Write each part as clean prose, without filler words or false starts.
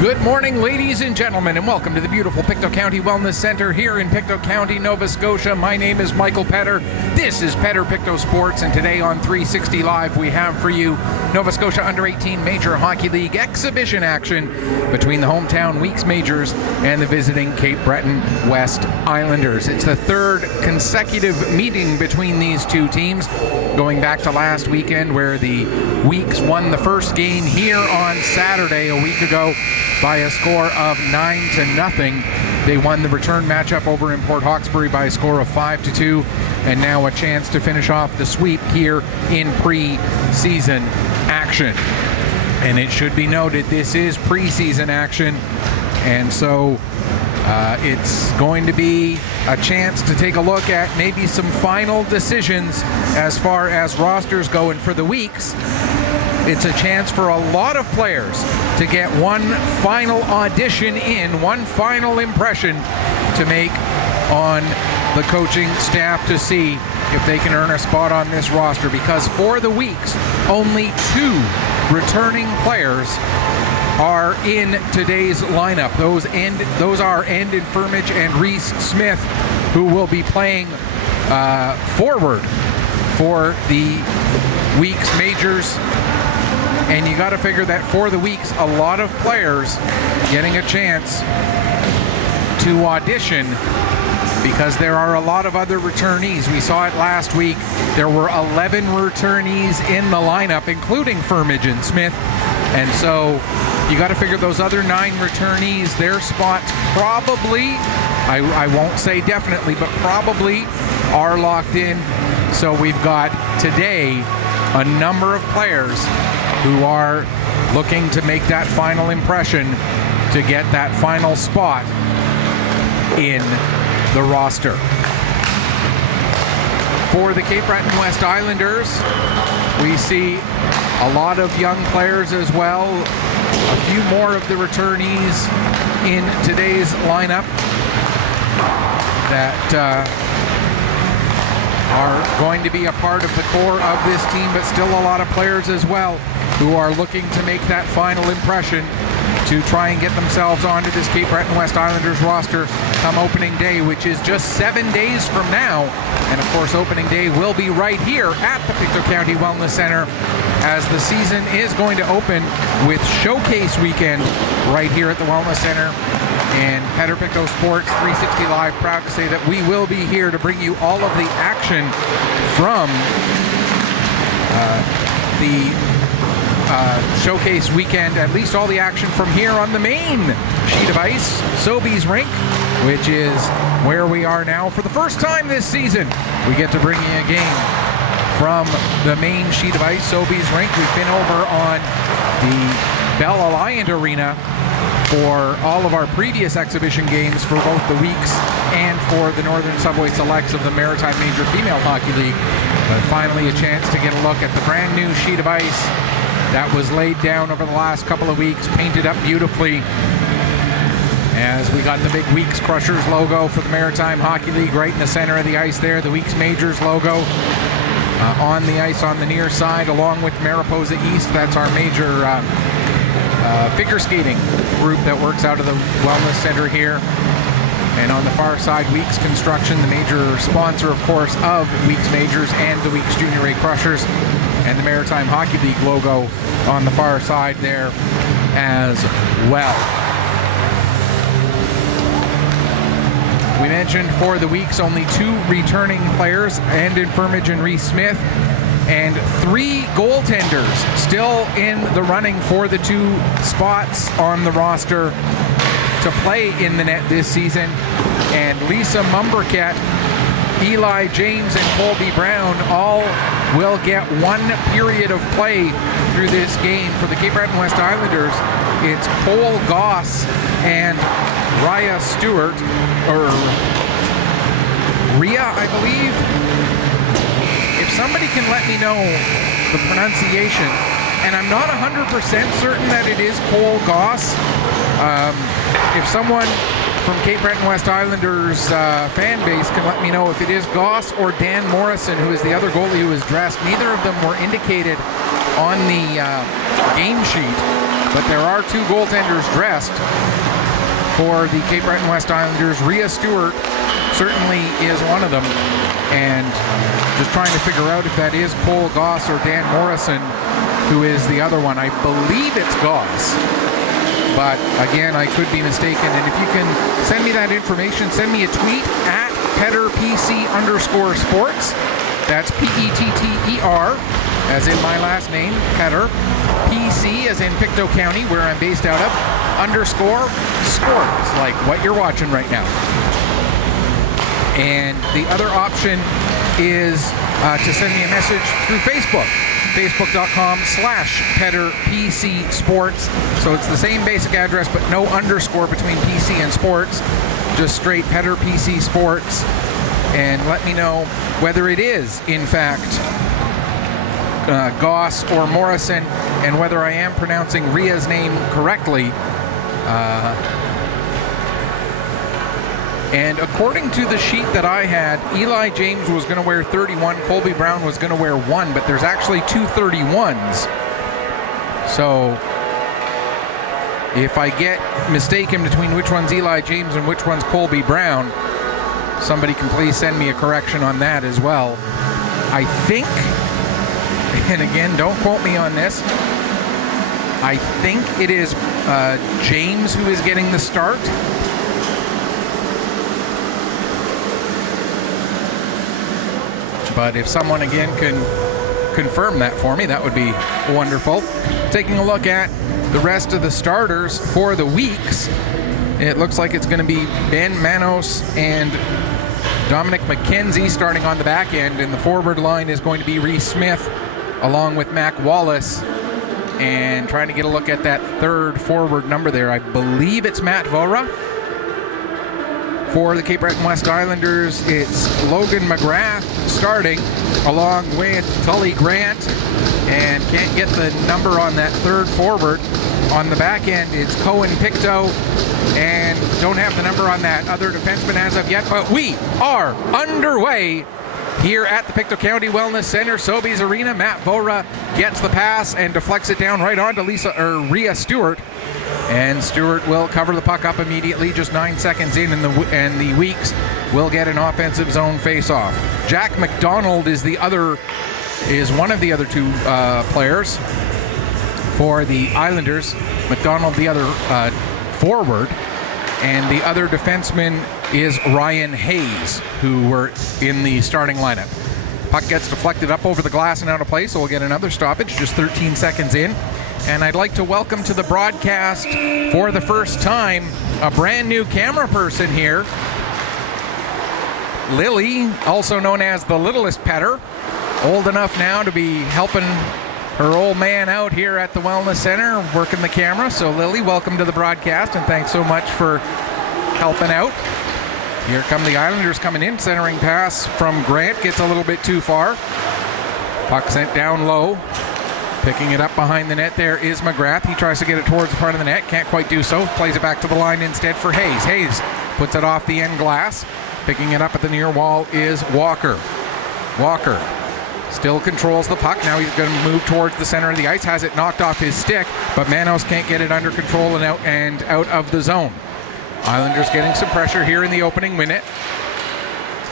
Good morning, ladies and gentlemen, and welcome to the beautiful Pictou County Wellness Center here in Pictou County, Nova Scotia. My name is Michael Petter. This is Petter Pictou Sports, and today on 360 Live we have for you Nova Scotia Under-18 Major Hockey League exhibition action between the hometown Weeks Majors and the visiting Cape Breton West Islanders. It's the third consecutive meeting between these two teams, going back to last weekend where the Weeks won the first game here on Saturday a week ago by a score of 9-0. They won the return matchup over in Port Hawkesbury by a score of 5-2, and now a chance to finish off the sweep here in pre-season action. And it should be noted, this is preseason action, and so it's going to be a chance to take a look at maybe some final decisions as far as rosters go. And for the Weeks, it's a chance for a lot of players to get one final audition in, one final impression to make on the coaching staff to see if they can earn a spot on this roster. Because for the Weeks, only two returning players are in today's lineup. Those are Andon Firmage and Reese Smith, who will be playing forward for the Weeks Majors. And you got to figure that for the Weeks, a lot of players getting a chance to audition because there are a lot of other returnees. We saw it last week. There were 11 returnees in the lineup, including Firmage and Smith. And so you got to figure those other 9 returnees, their spots probably, I won't say definitely, but probably are locked in. So we've got today a number of players who are looking to make that final impression to get that final spot in the roster. For the Cape Breton West Islanders, we see a lot of young players as well. A few more of the returnees in today's lineup that are going to be a part of the core of this team, but still a lot of players as well who are looking to make that final impression to try and get themselves onto this Cape Breton West Islanders roster come opening day, which is just 7 days from now. And of course, opening day will be right here at the Pictou County Wellness Center, as the season is going to open with Showcase Weekend right here at the Wellness Center. And Petter Pictou Sports 360 Live, proud to say that we will be here to bring you all of the action from the Showcase Weekend, at least all the action from here on the main sheet of ice, Sobeys Rink, which is where we are now for the first time this season. We get to bring you a game from the main sheet of ice, Sobeys Rink. We've been over on the Bell Alliant Arena for all of our previous exhibition games for both the Weeks and for the Northern Subway Selects of the Maritime Major Female Hockey League. But finally a chance to get a look at the brand new sheet of ice that was laid down over the last couple of weeks, painted up beautifully, as we got the big Weeks Crushers logo for the Maritime Hockey League right in the center of the ice there, the Weeks Majors logo on the ice on the near side, along with Mariposa East. That's our major figure skating group that works out of the Wellness Center here. And on the far side, Weeks Construction, the major sponsor, of course, of Weeks Majors and the Weeks Junior A Crushers, and the Maritime Hockey League logo on the far side there as well. We mentioned for the Weeks only 2 returning players, Andon Firmage and Reese Smith, and 3 goaltenders still in the running for the 2 spots on the roster to play in the net this season. And Lisa Mumbercat, Eli James, and Colby Brown all will get 1 period of play through this game. For the Cape Breton West Islanders, it's Cole Goss and Rhea Stewart, or Rhea, I believe. If somebody can let me know the pronunciation, and I'm not 100% certain that it is Cole Goss. If someone from Cape Breton West Islanders fan base can let me know if it is Goss or Dan Morrison, who is the other goalie who was dressed. Neither of them were indicated on the game sheet. but there are two goaltenders dressed for the Cape Breton West Islanders. Rhea Stewart certainly is one of them, and just trying to figure out if that is Cole Goss or Dan Morrison who is the other one. I believe it's Goss, but again, I could be mistaken. And if you can send me that information, send me a tweet at PetterPC_sports. That's Petter, as in my last name, Petter. PC, as in Pictou County, where I'm based out of, _sports, like what you're watching right now. And the other option is to send me a message through Facebook. Facebook.com/PetterPCSports. So it's the same basic address, but no underscore between PC and sports. Just straight Petter PC Sports. And let me know whether it is, in fact, Goss or Morrison, and whether I am pronouncing Rhea's name correctly. And according to the sheet that I had, Eli James was going to wear 31, Colby Brown was going to wear 1, but there's actually two 31s. So if I get mistaken between which one's Eli James and which one's Colby Brown, somebody can please send me a correction on that as well. I think, and again, don't quote me on this, I think it is James who is getting the start. But if someone again can confirm that for me, that would be wonderful. Taking a look at the rest of the starters for the weeks, it looks like it's going to be Ben Manos and Dominic McKenzie starting on the back end, and the forward line is going to be Reese Smith along with Mac Wallace. And trying to get a look at that third forward number there, I believe it's Matt Vora. For the Cape Breton West Islanders, it's Logan McGrath starting along with Tully Grant, and can't get the number on that third forward. On the back end, it's Cohen Pictou, and don't have the number on that other defenseman as of yet, but we are underway here at the Pictou County Wellness Center, Sobeys Arena. Matt Vora gets the pass and deflects it down right onto Rhea Stewart. And Stewart will cover the puck up immediately, just 9 seconds in, and the Weeks will get an offensive zone face-off. Jack McDonald is one of the other two players for the Islanders. McDonald, the other forward, and the other defenseman is Ryan Hayes, who were in the starting lineup. Puck gets deflected up over the glass and out of play, so we'll get another stoppage, just 13 seconds in. And I'd like to welcome to the broadcast for the first time a brand new camera person here. Lily, also known as the littlest Petter, old enough now to be helping her old man out here at the Wellness Center, working the camera. So Lily, welcome to the broadcast, and thanks so much for helping out. Here come the Islanders coming in, centering pass from Grant, gets a little bit too far. Puck sent down low. Picking it up behind the net there is McGrath. He tries to get it towards the front of the net, can't quite do so. Plays it back to the line instead for Hayes. Hayes puts it off the end glass. Picking it up at the near wall is Walker. Walker still controls the puck. Now he's going to move towards the center of the ice. Has it knocked off his stick, but Manos can't get it under control and out of the zone. Islanders getting some pressure here in the opening minute.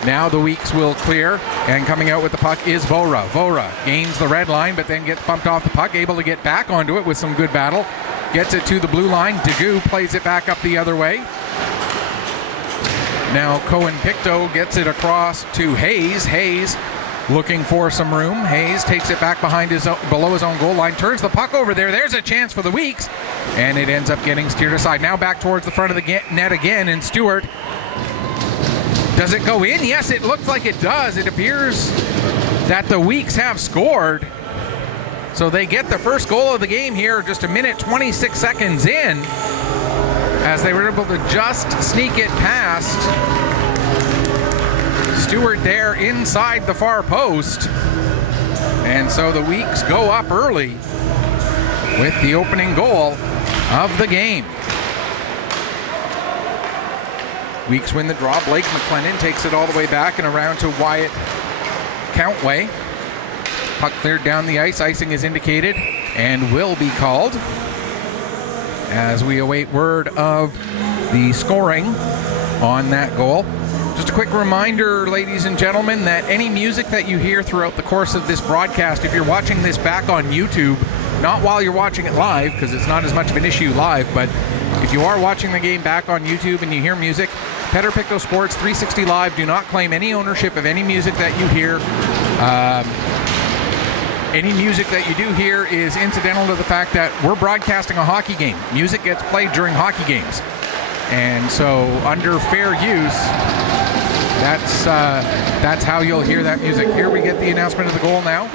Now the Weeks will clear, and coming out with the puck is Vora. Vora gains the red line, but then gets bumped off the puck, able to get back onto it with some good battle. Gets it to the blue line. Degou plays it back up the other way. Now Cohen Pictou gets it across to Hayes. Hayes looking for some room. Hayes takes it back behind below his own goal line, turns the puck over there. There's a chance for the Weeks, and it ends up getting steered aside. Now back towards the front of the net again, and Stewart. Does it go in? Yes, it looks like it does. It appears that the Weeks have scored. So they get the first goal of the game here just a minute 26 seconds in, as they were able to just sneak it past Stewart there inside the far post. And so the Weeks go up early with the opening goal of the game. Weeks win the draw. Blake McLennan takes it all the way back and around to Wyatt Countway. Puck cleared down the ice. Icing is indicated and will be called. as we await word of the scoring on that goal. Just a quick reminder, ladies and gentlemen, that any music that you hear throughout the course of this broadcast, if you're watching this back on YouTube, not while you're watching it live, because it's not as much of an issue live, but if you are watching the game back on YouTube and you hear music, Petter Pictou Sports 360 Live do not claim any ownership of any music that you hear. Any music that you do hear is incidental to the fact that we're broadcasting a hockey game. Music gets played during hockey games. And so under fair use, that's how you'll hear that music. Here we get the announcement of the goal now.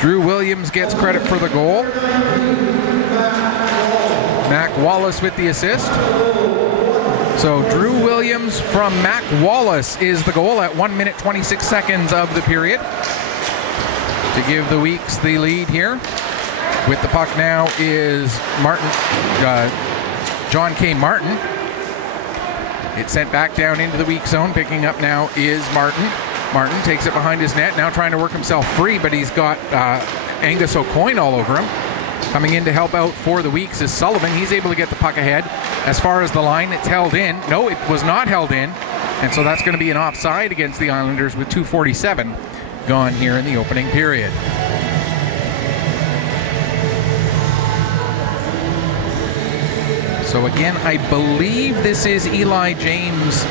Drew Williams gets credit for the goal. Mac Wallace with the assist. So Drew Williams from Mac Wallace is the goal at 1 minute 26 seconds of the period to give the Weeks the lead here. With the puck now is John K. Martin. It's sent back down into the weak zone. Picking up now is Martin. Martin takes it behind his net, now trying to work himself free, but he's got Angus O'Coin all over him. Coming in to help out for the Weeks is Sullivan. He's able to get the puck ahead. As far as the line, it's held in. No, it was not held in. And so that's going to be an offside against the Islanders with 2:47 gone here in the opening period. So again, I believe this is Eli James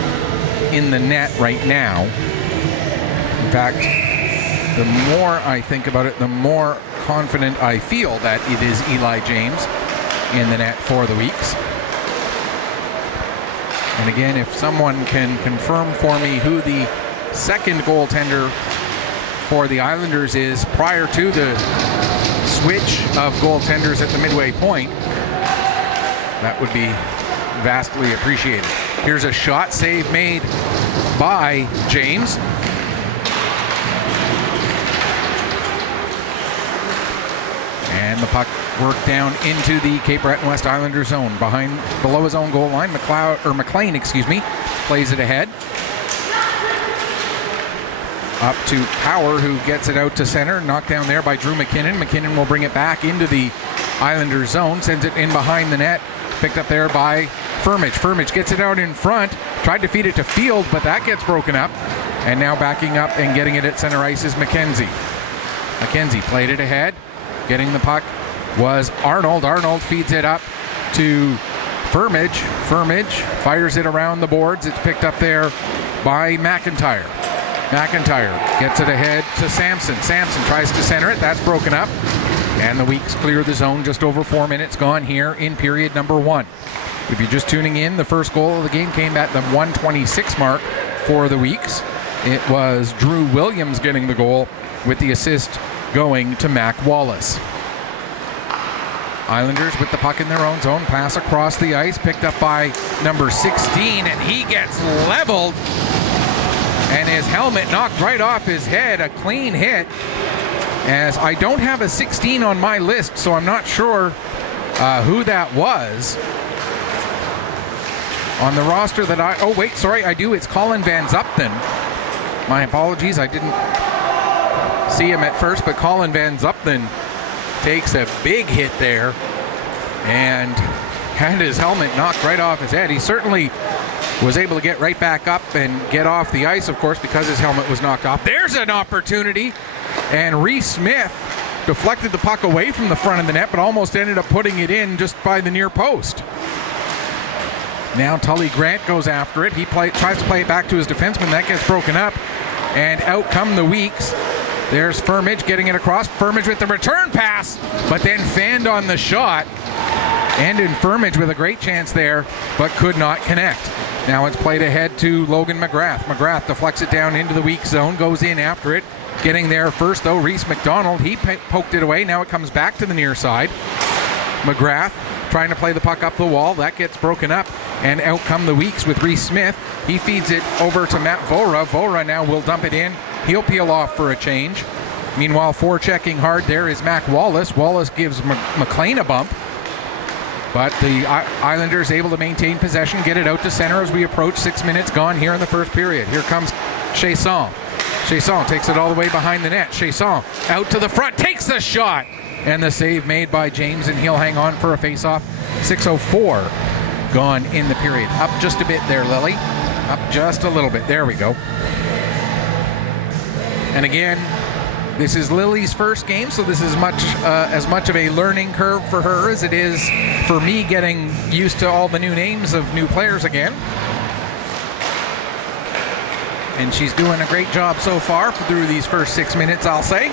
in the net right now. In fact, the more I think about it, the more confident I feel that it is Eli James in the net for the Weeks. And again, if someone can confirm for me who the second goaltender for the Islanders is prior to the switch of goaltenders at the midway point, that would be vastly appreciated. Here's a shot save made by James. And the puck worked down into the Cape Breton West Islander zone, below his own goal line. McLean, plays it ahead. Up to Power, who gets it out to center, knocked down there by Drew McKinnon. McKinnon will bring it back into the Islander zone, sends it in behind the net, picked up there by Firmage. Firmage gets it out in front, tried to feed it to Field, but that gets broken up. And now backing up and getting it at center ice is McKenzie. McKenzie played it ahead. Getting the puck was Arnold. Arnold feeds it up to Firmage. Firmage fires it around the boards. It's picked up there by McIntyre. McIntyre gets it ahead to Sampson. Sampson tries to center it. That's broken up. And the Weeks clear the zone. Just over 4 minutes gone here in period number 1. If you're just tuning in, the first goal of the game came at the 1:26 mark for the Weeks. It was Drew Williams getting the goal, with the assist going to Mac Wallace. Islanders with the puck in their own zone. Pass across the ice, picked up by number 16, and he gets leveled. And his helmet knocked right off his head. A clean hit. As I don't have a 16 on my list, so I'm not sure who that was. On the roster that I do. It's Colin Van Zupton. My apologies, I didn't see him at first, but Colin Van Zupton takes a big hit there and had his helmet knocked right off his head. He certainly was able to get right back up and get off the ice, of course, because his helmet was knocked off. There's an opportunity, and Reese Smith deflected the puck away from the front of the net, but almost ended up putting it in just by the near post. Now Tully Grant goes after it. He tries to play it back to his defenseman. That gets broken up, and out come the Weeks. There's Firmage getting it across. Firmage with the return pass, but then fanned on the shot. And in Firmage with a great chance there, but could not connect. Now it's played ahead to Logan McGrath. McGrath deflects it down into the weak zone, goes in after it. Getting there first, though, Reese McDonald. He poked it away. Now it comes back to the near side. McGrath trying to play the puck up the wall. That gets broken up. And out come the Weeks with Reese Smith. He feeds it over to Matt Vora. Vora now will dump it in. He'll peel off for a change. Meanwhile, forechecking hard there is Mac Wallace. Wallace gives McLean a bump. But the Islanders able to maintain possession, get it out to center as we approach 6 minutes gone here in the first period. Here comes Chiasson. Chasson takes it all the way behind the net. Chasson out to the front, takes the shot. And the save made by James, and he'll hang on for a face-off. 6:04 gone in the period. Up just a bit there, Lily. Up just a little bit. There we go. And again, this is Lily's first game, so this is as much of a learning curve for her as it is for me getting used to all the new names of new players again. And she's doing a great job so far through these first 6 minutes, I'll say.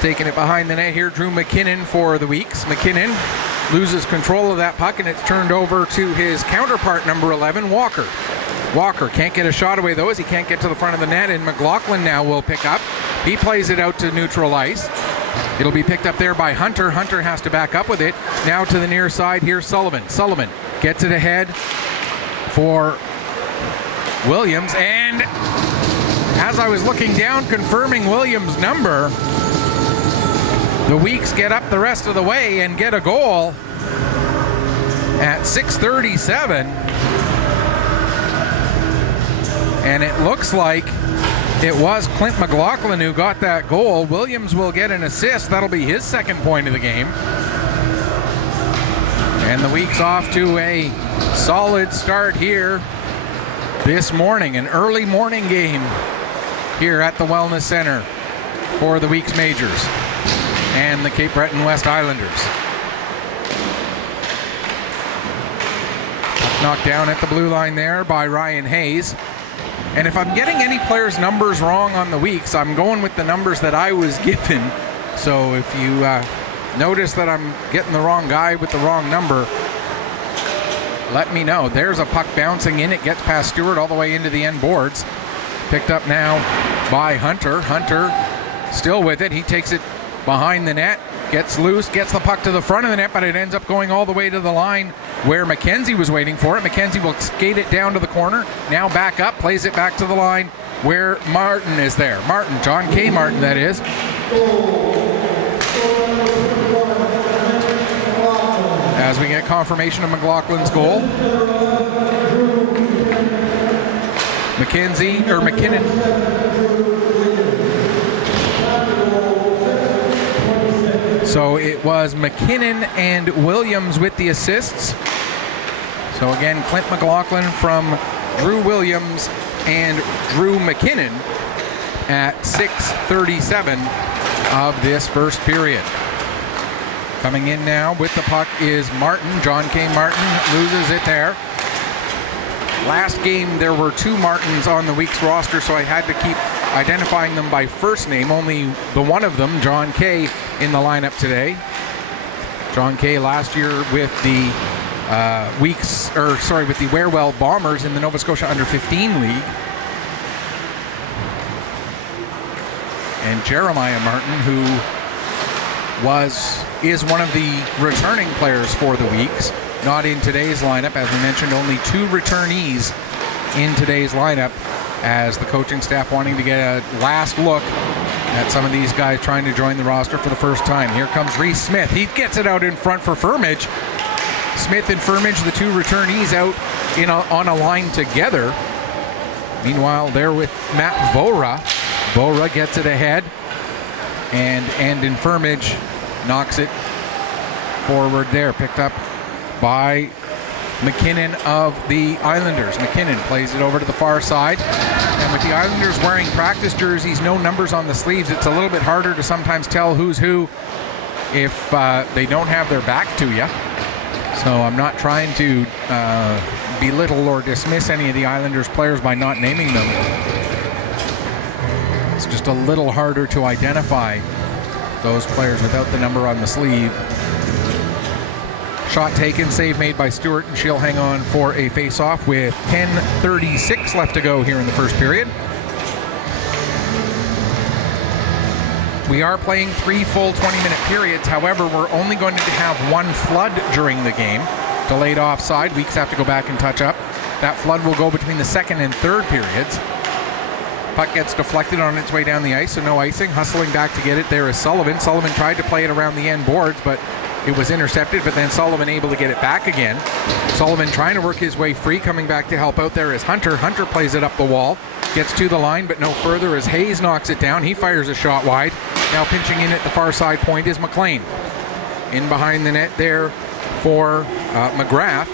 Taking it behind the net here, Drew McKinnon for the Weeks. McKinnon loses control of that puck, and it's turned over to his counterpart, number 11, Walker. Walker can't get a shot away, though, as he can't get to the front of the net, and McLaughlin now will pick up. He plays it out to neutral ice. It'll be picked up there by Hunter. Hunter has to back up with it. Now to the near side, here's Sullivan. Sullivan gets it ahead for Williams, and as I was looking down, confirming Williams' number, the Weeks get up the rest of the way and get a goal at 6:37. And it looks like it was Clint McLaughlin who got that goal. Williams will get an assist. That'll be his second point of the game. And the Weeks off to a solid start here this morning. An early morning game here at the Wellness Center for the Weeks Majors and the Cape Breton West Islanders. Knocked down at the blue line there by Ryan Hayes. And if I'm getting any players' numbers wrong on the Weeks, I'm going with the numbers that I was given. So if you notice that I'm getting the wrong guy with the wrong number, let me know. There's a puck bouncing in. It gets past Stewart all the way into the end boards. Picked up now by Hunter. Hunter still with it. He takes it behind the net, gets loose, gets the puck to the front of the net, but it ends up going all the way to the line where McKenzie was waiting for it. McKenzie will skate it down to the corner, now back up, plays it back to the line where Martin is there. Martin, John K. Martin, that is. As we get confirmation of McLaughlin's goal. McKinnon. So it was McKinnon and Williams with the assists. So again, Clint McLaughlin from Drew Williams and Drew McKinnon at 6:37 of this first period. Coming in now with the puck is Martin. John K. Martin loses it there. Last game there were two Martins on the Weeks roster, so I had to keep identifying them by first name. Only the one of them, John K., in the lineup today. John K. last year with the with the Warewell Bombers in the Nova Scotia Under-15 League. And Jeremiah Martin, who is one of the returning players for the Weeks, not in today's lineup. As we mentioned, only two returnees in today's lineup, as the coaching staff wanting to get a last look at some of these guys trying to join the roster for the first time. Here comes Reese Smith. He gets it out in front for Firmage. Smith and Firmage, the two returnees, out on a line together. Meanwhile, they're with Matt Vora. Vora gets it ahead, and in Firmage knocks it forward there. Picked up by McKinnon of the Islanders. McKinnon plays it over to the far side. And with the Islanders wearing practice jerseys, no numbers on the sleeves, it's a little bit harder to sometimes tell who's who if they don't have their back to you. So I'm not trying to belittle or dismiss any of the Islanders players by not naming them. It's just a little harder to identify those players without the number on the sleeve. Shot taken, save made by Stewart, and she'll hang on for a face-off with 10:36 left to go here in the first period. We are playing 3 full 20-minute periods. However, we're only going to have one flood during the game. Delayed offside. Weeks have to go back and touch up. That flood will go between the second and third periods. Puck gets deflected on its way down the ice, so no icing. Hustling back to get it there is Sullivan. Sullivan tried to play it around the end boards, but It was intercepted, but then Sullivan able to get it back again. Sullivan trying to work his way free, coming back to help out there is Hunter. Hunter plays it up the wall, gets to the line, but no further as Hayes knocks it down. He fires a shot wide. Now pinching in at the far side point is McLean. In behind the net there for McGrath.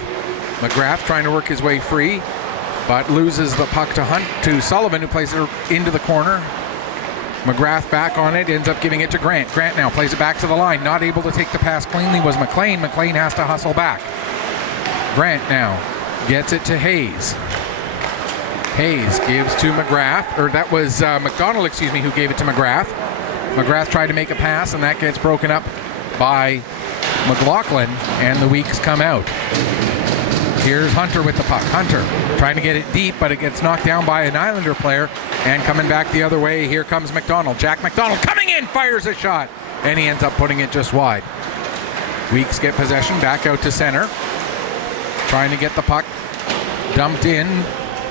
McGrath trying to work his way free, but loses the puck to Sullivan, who plays it into the corner. McGrath back on it, ends up giving it to Grant. Grant now plays it back to the line. Not able to take the pass cleanly was McLean. McLean has to hustle back. Grant now gets it to Hayes. Hayes gives to McGrath, or that was McDonald, who gave it to McGrath. McGrath tried to make a pass, and that gets broken up by McLaughlin, and the Weeks come out. Here's Hunter with the puck. Hunter trying to get it deep, but it gets knocked down by an Islander player. And coming back the other way, here comes McDonald. Jack McDonald coming in, fires a shot, and he ends up putting it just wide. Weeks get possession, back out to center. Trying to get the puck dumped in.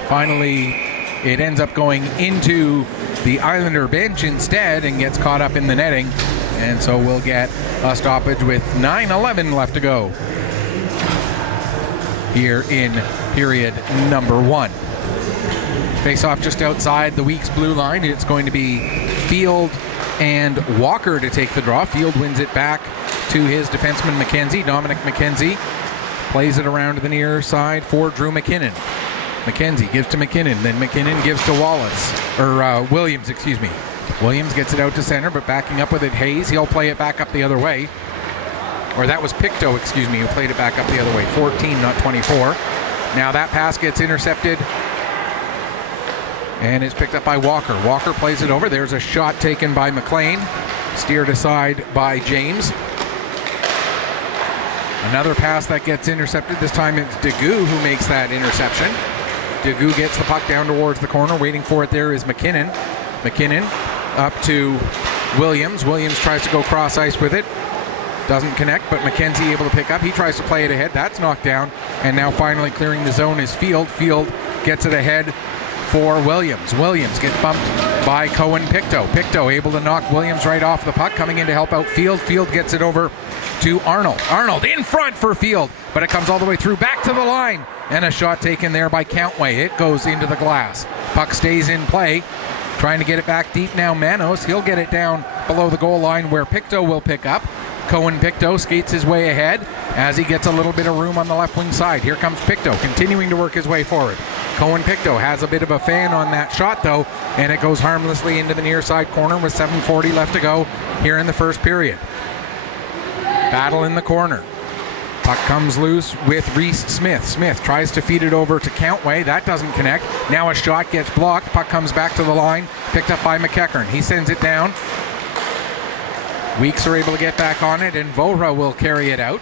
Finally, it ends up going into the Islander bench instead and gets caught up in the netting. And so we'll get a stoppage with 9:11 left to go here in period number 1. Face off just outside the Weeks blue line. It's going to be Field and Walker to take the draw. Field wins it back to his defenseman McKenzie. Dominic McKenzie plays it around to the near side for Drew McKinnon. McKenzie gives to McKinnon, then McKinnon gives to Williams. Williams gets it out to center, but backing up with it Hayes. He'll play it back up the other way. Or that was Pictou, who played it back up the other way. 14, not 24. Now that pass gets intercepted, and it's picked up by Walker. Walker plays it over. There's a shot taken by McLean, steered aside by James. Another pass that gets intercepted. This time it's Degou who makes that interception. Degou gets the puck down towards the corner. Waiting for it there is McKinnon. McKinnon up to Williams. Williams tries to go cross ice with it. Doesn't connect, but McKenzie able to pick up. He tries to play it ahead. That's knocked down. And now finally clearing the zone is Field. Field gets it ahead for Williams. Williams gets bumped by Cohen Pictou. Pictou able to knock Williams right off the puck, coming in to help out Field. Field gets it over to Arnold. Arnold in front for Field, but it comes all the way through back to the line. And a shot taken there by Countway. It goes into the glass. Puck stays in play. Trying to get it back deep now, Manos. He'll get it down below the goal line where Pictou will pick up. Cohen Pictou skates his way ahead as he gets a little bit of room on the left wing side. Here comes Pictou, continuing to work his way forward. Cohen Pictou has a bit of a fan on that shot though, and it goes harmlessly into the near side corner with 7:40 left to go here in the first period. Battle in the corner. Puck comes loose with Reese Smith. Smith tries to feed it over to Countway. That doesn't connect. Now a shot gets blocked. Puck comes back to the line, picked up by McEachern. He sends it down. Weeks are able to get back on it, and Vora will carry it out.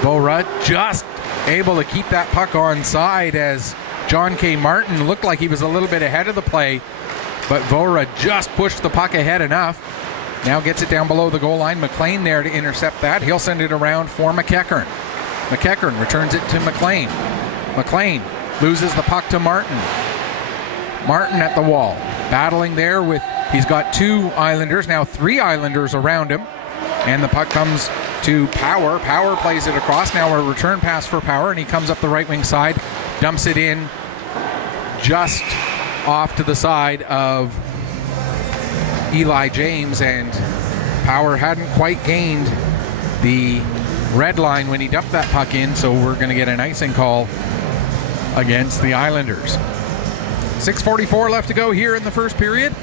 Vora just able to keep that puck on side as John K. Martin looked like he was a little bit ahead of the play, but Vora just pushed the puck ahead enough. Now gets it down below the goal line. McLean there to intercept that. He'll send it around for McEachern. McEachern returns it to McLean. McLean loses the puck to Martin. Martin at the wall. Battling there with, he's got 2 Islanders, now 3 Islanders around him. And the puck comes to Power. Power plays it across. Now a return pass for Power, and he comes up the right wing side, dumps it in just off to the side of Eli James, and Power hadn't quite gained the red line when he dumped that puck in, so we're going to get an icing call against the Islanders. 6:44 left to go here in the first period.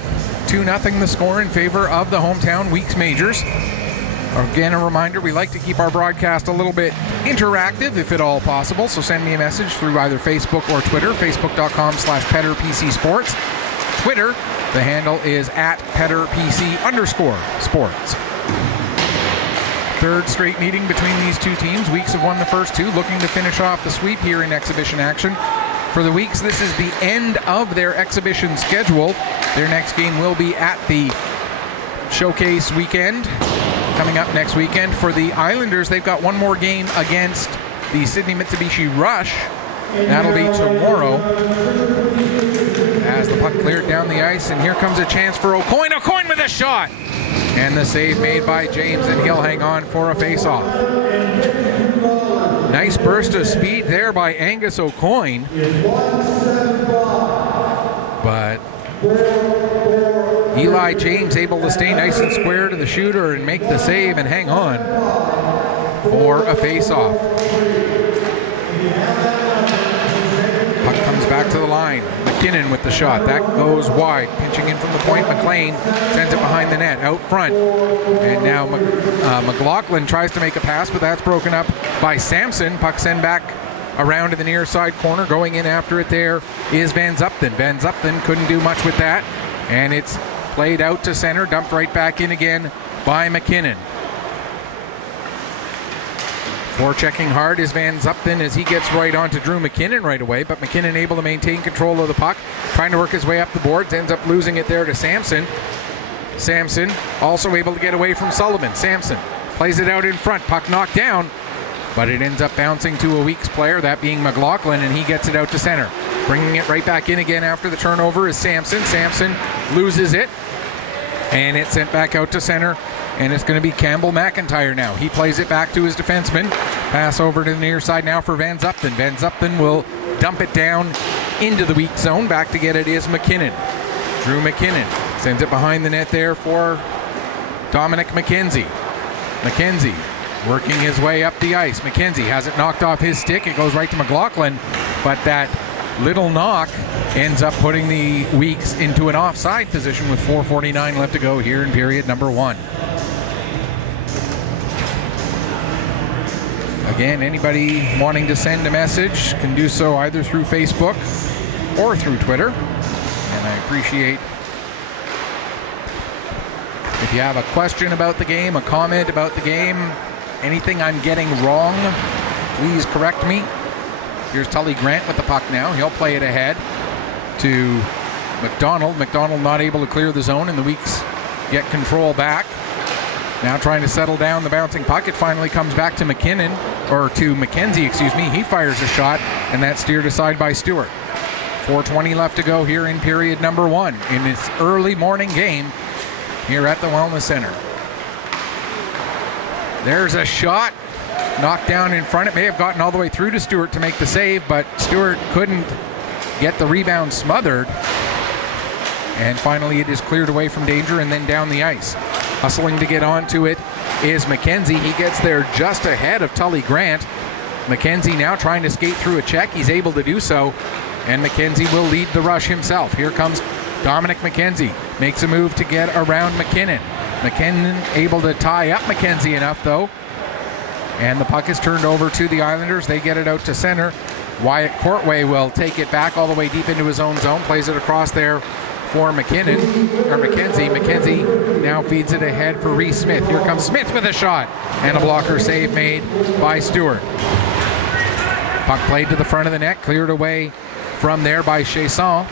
2-0 the score in favor of the hometown Weeks Majors. Again, a reminder, we like to keep our broadcast a little bit interactive if at all possible, so send me a message through either Facebook or Twitter, facebook.com/PetterPCSports. Twitter, the handle is @PetterPC_sports. Third straight meeting between these two teams. Weeks have won the first 2, looking to finish off the sweep here in exhibition action. For the Weeks, this is the end of their exhibition schedule. Their next game will be at the Showcase weekend, coming up next weekend. For the Islanders, they've got one more game against the Sydney Mitsubishi Rush. That'll be tomorrow. As the puck cleared down the ice, and here comes a chance for Aucoin. Aucoin with a shot! And the save made by James, and he'll hang on for a face-off. Nice burst of speed there by Angus O'Coin. But Eli James able to stay nice and square to the shooter and make the save and hang on for a face-off. Puck comes back to the line. McKinnon with the shot. That goes wide. Pinching in from the point. McLean sends it behind the net. Out front. And now McLaughlin tries to make a pass, but that's broken up by Sampson. Puck sent back around to the near side corner. Going in after it there is Van Zupton. Van Zupton couldn't do much with that. And it's played out to center. Dumped right back in again by McKinnon. Forechecking hard is Van Zupton as he gets right onto Drew McKinnon right away, but McKinnon able to maintain control of the puck, trying to work his way up the boards, ends up losing it there to Sampson. Sampson also able to get away from Sullivan. Sampson plays it out in front, puck knocked down, but it ends up bouncing to a Weeks player, that being McLaughlin, and he gets it out to center. Bringing it right back in again after the turnover is Sampson. Sampson loses it, and it's sent back out to center. And it's going to be Campbell McIntyre now. He plays it back to his defenseman. Pass over to the near side now for Van Zupton. Van Zupton will dump it down into the weak zone. Back to get it is McKinnon. Drew McKinnon sends it behind the net there for Dominic McKenzie. McKenzie working his way up the ice. McKenzie has it knocked off his stick. It goes right to McLaughlin. But that little knock ends up putting the Weeks into an offside position with 4:49 left to go here in period number 1. Again, anybody wanting to send a message can do so either through Facebook or through Twitter. And I appreciate if you have a question about the game, a comment about the game, anything I'm getting wrong, please correct me. Here's Tully Grant with the puck now. He'll play it ahead to McDonald. McDonald not able to clear the zone, and the Weeks get control back. Now trying to settle down the bouncing puck. It finally comes back to McKinnon, or to McKenzie, excuse me. He fires a shot, and that's steered aside by Stewart. 4:20 left to go here in period number 1 in this early morning game here at the Wellness Center. There's a shot knocked down in front. It may have gotten all the way through to Stewart to make the save, but Stewart couldn't get the rebound smothered. And finally it is cleared away from danger and then down the ice. Hustling to get onto it is McKenzie. He gets there just ahead of Tully Grant. McKenzie now trying to skate through a check. He's able to do so, and McKenzie will lead the rush himself. Here comes Dominic McKenzie. Makes a move to get around McKinnon. McKinnon able to tie up McKenzie enough, though. And the puck is turned over to the Islanders. They get it out to center. Wyatt Courtway will take it back all the way deep into his own zone. Plays it across there for McKinnon, or McKenzie. McKenzie now feeds it ahead for Reese Smith. Here comes Smith with a shot, and a blocker save made by Stewart. Puck played to the front of the net, cleared away from there by Chasson.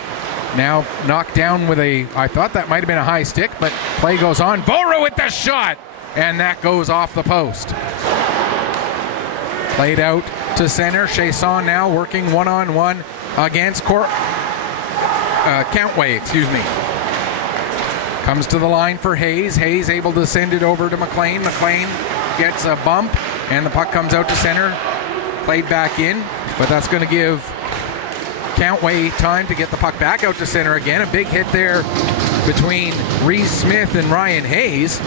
Now knocked down with I thought that might have been a high stick, but play goes on. Vora with the shot, and that goes off the post. Played out to center. Chasson now working one-on-one against Countway, excuse me. Comes to the line for Hayes. Hayes able to send it over to McLean. McLean gets a bump, and the puck comes out to center. Played back in, but that's going to give Countway time to get the puck back out to center again. A big hit there between Reese Smith and Ryan Hayes.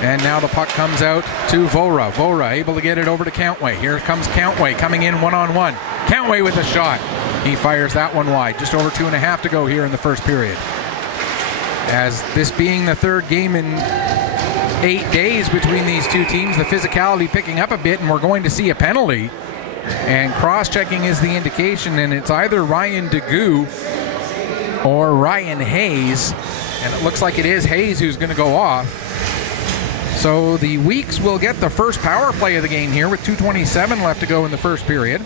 And now the puck comes out to Vora. Vora able to get it over to Countway. Here comes Countway coming in one-on-one. Countway with a shot. He fires that one wide. Just over 2.5 to go here in the first period. As this being the third game in 8 days between these two teams, the physicality picking up a bit, and we're going to see a penalty. And cross-checking is the indication, and it's either Ryan DeGue or Ryan Hayes. And it looks like it is Hayes who's going to go off. So the Weeks will get the first power play of the game here with 2:27 left to go in the first period.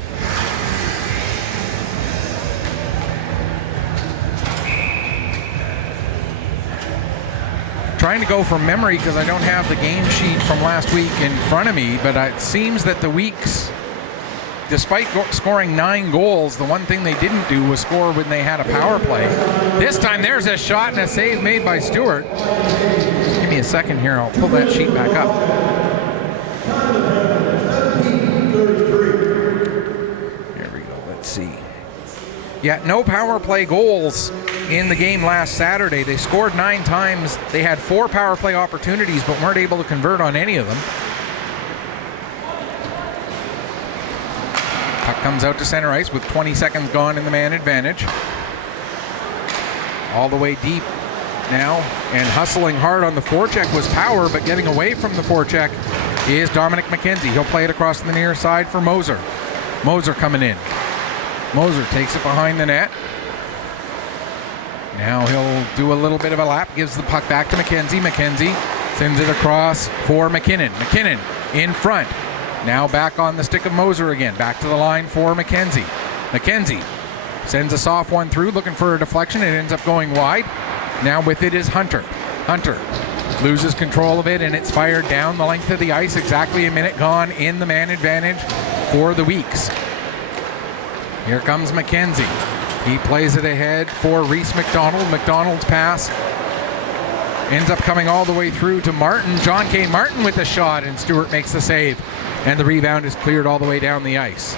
Trying to go from memory because I don't have the game sheet from last week in front of me, but it seems that the Weeks, despite scoring 9 goals, the one thing they didn't do was score when they had a power play. This time there's a shot and a save made by Stewart. Just give me me a second here. I'll pull that sheet back up. There we go. Let's see. Yeah, no power play goals in the game last Saturday. They scored 9 times. They had 4 power play opportunities, but weren't able to convert on any of them. Puck comes out to center ice with 20 seconds gone in the man advantage. All the way deep now, and hustling hard on the forecheck was Power, but getting away from the forecheck is Dominic McKenzie. He'll play it across the near side for Moser. Moser coming in. Moser takes it behind the net. Now he'll do a little bit of a lap, gives the puck back to McKenzie. McKenzie sends it across for McKinnon. McKinnon in front. Now back on the stick of Moser again. Back to the line for McKenzie. McKenzie sends a soft one through, looking for a deflection. It ends up going wide. Now with it is Hunter. Hunter loses control of it, and it's fired down the length of the ice. Exactly a minute gone in the man advantage for the Weeks. Here comes McKenzie. He plays it ahead for Reese McDonald. McDonald's pass ends up coming all the way through to Martin. John K. Martin with the shot, and Stewart makes the save. And the rebound is cleared all the way down the ice.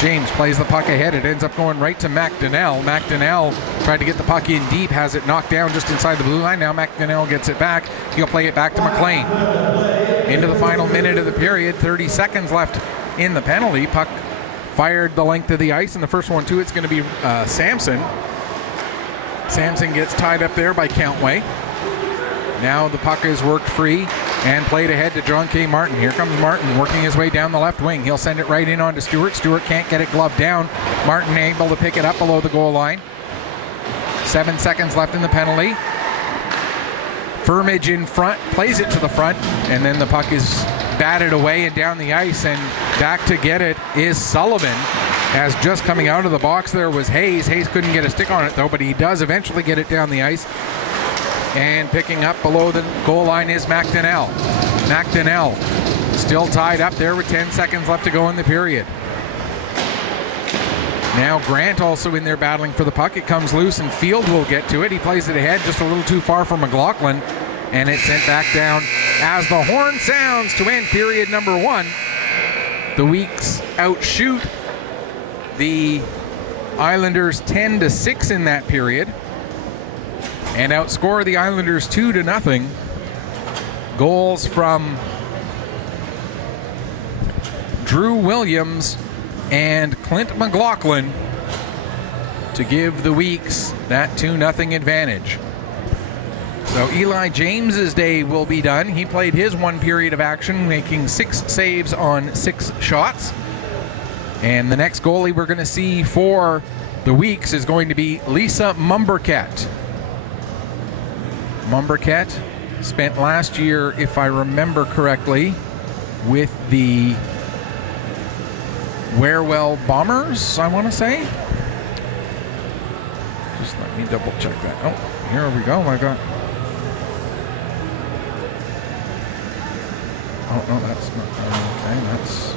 James plays the puck ahead. It ends up going right to McDonnell. McDonnell tried to get the puck in deep, has it knocked down just inside the blue line. Now McDonnell gets it back. He'll play it back to McLean. Into the final minute of the period. 30 seconds left in the penalty. Puck fired the length of the ice, and the first one too, it's going to be Samson. Samson gets tied up there by Countway. Now the puck is worked free and played ahead to John K. Martin. Here comes Martin working his way down the left wing. He'll send it right in onto Stewart. Stewart can't get it gloved down. Martin able to pick it up below the goal line. 7 seconds left in the penalty. Firmage in front, plays it to the front, and then the puck is batted away and down the ice, and back to get it is Sullivan. As just coming out of the box there was Hayes. Hayes couldn't get a stick on it though, but he does eventually get it down the ice. And picking up below the goal line is McDonnell. McDonnell still tied up there with 10 seconds left to go in the period. Now Grant also in there battling for the puck. It comes loose and Field will get to it. He plays it ahead just a little too far for McLaughlin. And it's sent back down as the horn sounds to end period number 1. The Weeks outshoot the Islanders 10-6 in that period, and outscore the Islanders 2-0. Goals from Drew Williams and Clint McLaughlin to give the Weeks that 2-0 advantage. So Eli James's day will be done. He played his 1 period of action, making 6 saves on 6 shots. And the next goalie we're going to see for the Weeks is going to be Lisa Mumbercat. Mumbercat spent last year, if I remember correctly, with the Warewell Bombers, I want to say. Just let me double check that. Oh, here we go. I got... Oh, no, that's not... Okay, that's...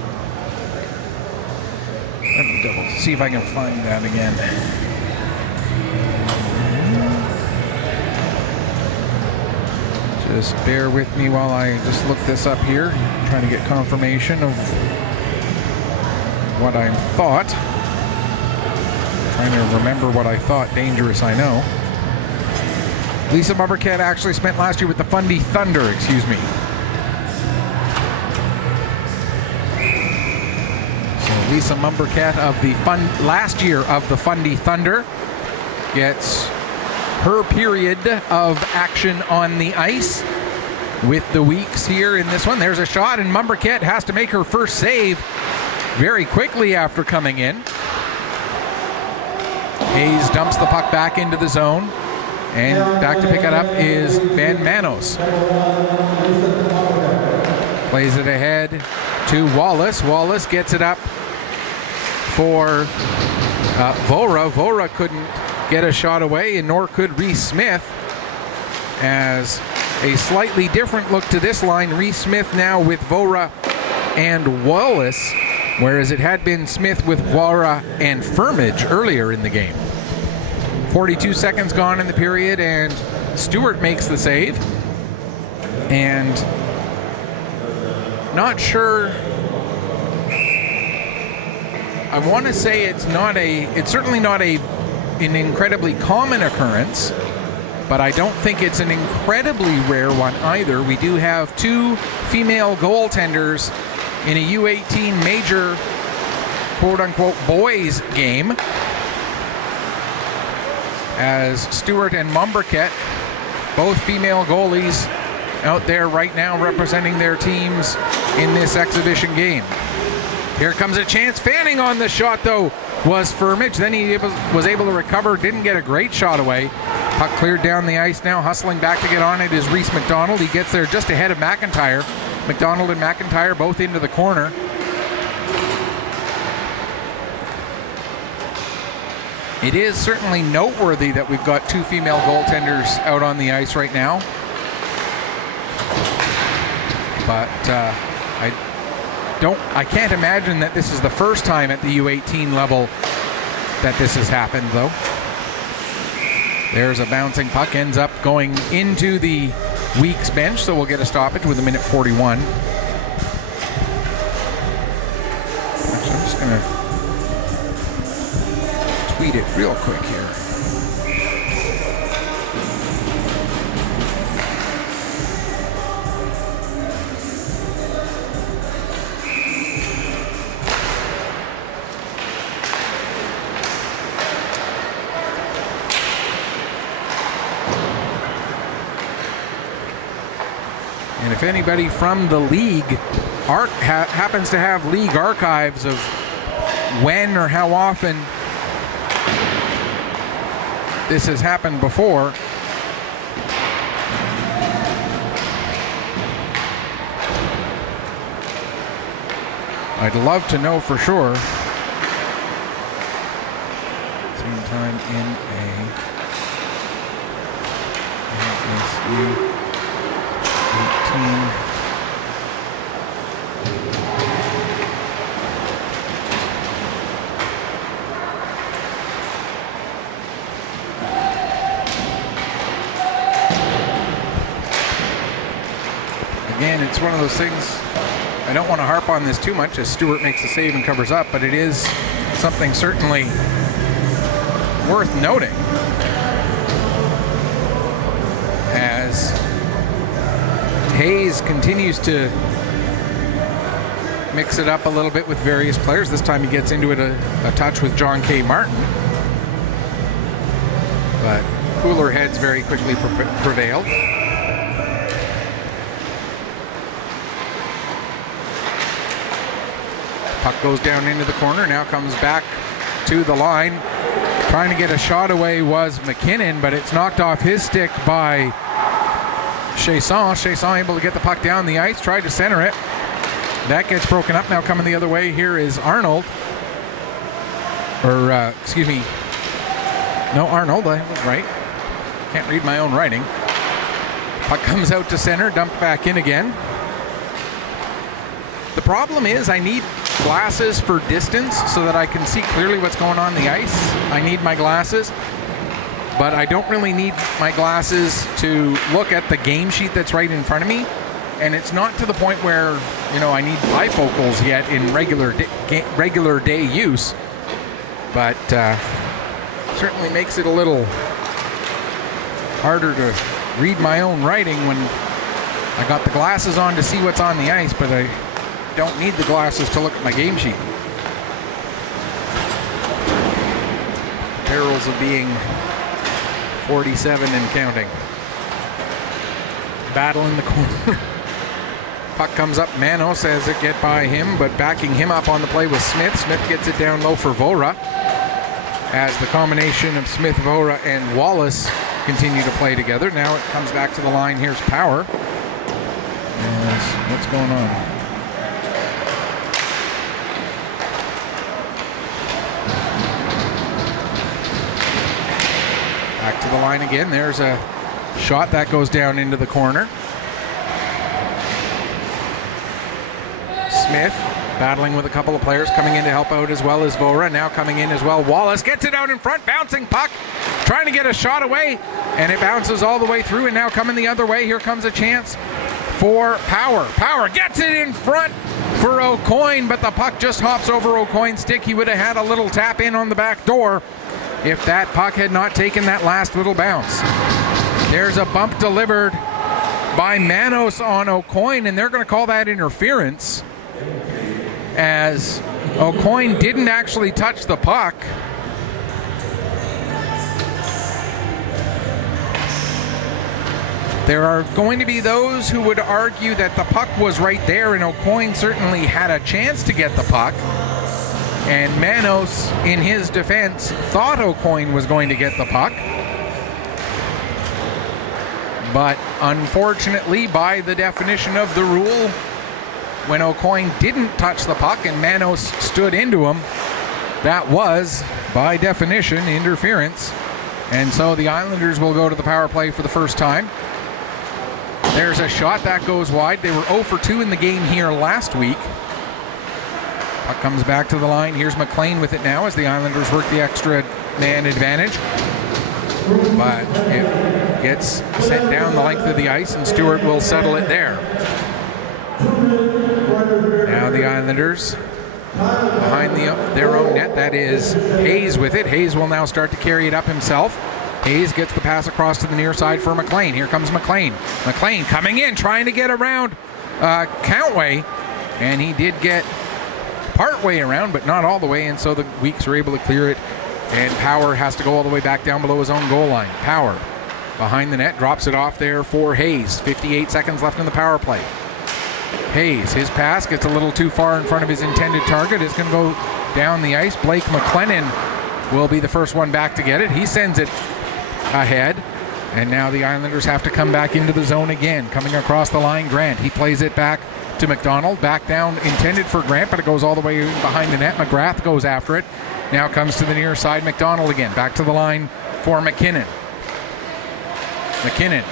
Let me double... See if I can find that again. Just bear with me while I just look this up here. I'm trying to get confirmation of what I thought. Trying to remember what I thought. Dangerous, I know. Lisa Mumbercat actually spent last year with the Fundy Thunder, excuse me. So Lisa Mumbercat of the last year of the Fundy Thunder gets her period of action on the ice with the Weeks here in this one. There's a shot, and Mumbercat has to make her first save very quickly after coming in. Hayes dumps the puck back into the zone, and back to pick it up is Ben Manos. Plays it ahead to Wallace. Wallace gets it up for Vora. Vora couldn't get a shot away, and nor could Reese Smith, as a slightly different look to this line. Reese Smith now with Vora and Wallace, whereas it had been Smith with Vora and Firmage earlier in the game. 42 seconds gone in the period, and Stewart makes the save. And not sure. I want to say it's certainly not an incredibly common occurrence, but I don't think it's an incredibly rare one either. We do have 2 female goaltenders in a U18 major quote-unquote boys game, as Stewart and Mumberket, both female goalies, out there right now representing their teams in this exhibition game. Here comes a chance. Fanning on the shot, though, was Firmage. Then he was able to recover. Didn't get a great shot away. Puck cleared down the ice now. Hustling back to get on it is Reese McDonald. He gets there just ahead of McIntyre. McDonald and McIntyre both into the corner. It is certainly noteworthy that we've got 2 female goaltenders out on the ice right now. But I can't imagine that this is the first time at the U18 level that this has happened, though. There's a bouncing puck, ends up going into the Weeks bench, so we'll get a stoppage with 1:41. Actually, I'm just going to tweet it real quick here. And if anybody from the league happens to have league archives of when or how often this has happened before, I'd love to know for sure. Same time in NSU18. Again, it's one of those things, I don't want to harp on this too much as Stewart makes the save and covers up, but it is something certainly worth noting as Hayes continues to mix it up a little bit with various players. This time he gets into it a touch with John K. Martin. But cooler heads very quickly prevailed. Puck goes down into the corner, now comes back to the line. Trying to get a shot away was McKinnon, but it's knocked off his stick by Chasson. Chasson able to get the puck down the ice, tried to center it. That gets broken up. Now coming the other way here is Arnold. Excuse me. No, Arnold, I was right. Can't read my own writing. Puck comes out to center, dumped back in again. The problem is I need glasses for distance so that I can see clearly what's going on the ice. I need my glasses. But I don't really need my glasses to look at the game sheet that's right in front of me. And it's not to the point where, you know, I need bifocals yet in regular day use. But certainly makes it a little harder to read my own writing when I got the glasses on to see what's on the ice, but I don't need the glasses to look at my game sheet. Perils of being 47 and counting. Battle in the corner. Puck comes up. Manos has it get by him, but backing him up on the play was Smith. Smith gets it down low for Vora. As the combination of Smith, Vora, and Wallace continue to play together. Now it comes back to the line. Here's Power. And what's going on? Back to the line again. There's a shot that goes down into the corner. Smith battling with a couple of players coming in to help out as well as Vora. Now coming in as well. Wallace gets it out in front. Bouncing puck. Trying to get a shot away. And it bounces all the way through. And now coming the other way. Here comes a chance for Power. Power gets it in front for Aucoin, but the puck just hops over Aucoin's stick. He would have had a little tap in on the back door if that puck had not taken that last little bounce. There's a bump delivered by Manos on Aucoin, and they're going to call that interference, as Aucoin didn't actually touch the puck. There are going to be those who would argue that the puck was right there, and Aucoin certainly had a chance to get the puck. And Manos, in his defense, thought Aucoin was going to get the puck. But unfortunately, by the definition of the rule, when Aucoin didn't touch the puck and Manos stood into him, that was, by definition, interference. And so the Islanders will go to the power play for the first time. There's a shot that goes wide. They were 0 for 2 in the game here last week. Puck comes back to the line. Here's McLean with it now as the Islanders work the extra man advantage. But it gets sent down the length of the ice, and Stewart will settle it there. Now the Islanders behind their own net. That is Hayes with it. Hayes will now start to carry it up himself. Hayes gets the pass across to the near side for McLean. Here comes McLean. McLean coming in, trying to get around Countway, and he did get part way around, but not all the way, and so the Weeks are able to clear it, and Power has to go all the way back down below his own goal line. Power behind the net, drops it off there for Hayes. 58 seconds left in the power play. Hayes, his pass gets a little too far in front of his intended target. It's going to go down the ice. Blake McLennan will be the first one back to get it. He sends it ahead, and now the Islanders have to come back into the zone again. Coming across the line, Grant. He plays it back to McDonald. Back down, intended for Grant, but it goes all the way behind the net. McGrath goes after it. Now comes to the near side, McDonald again. Back to the line for McKinnon. McKinnon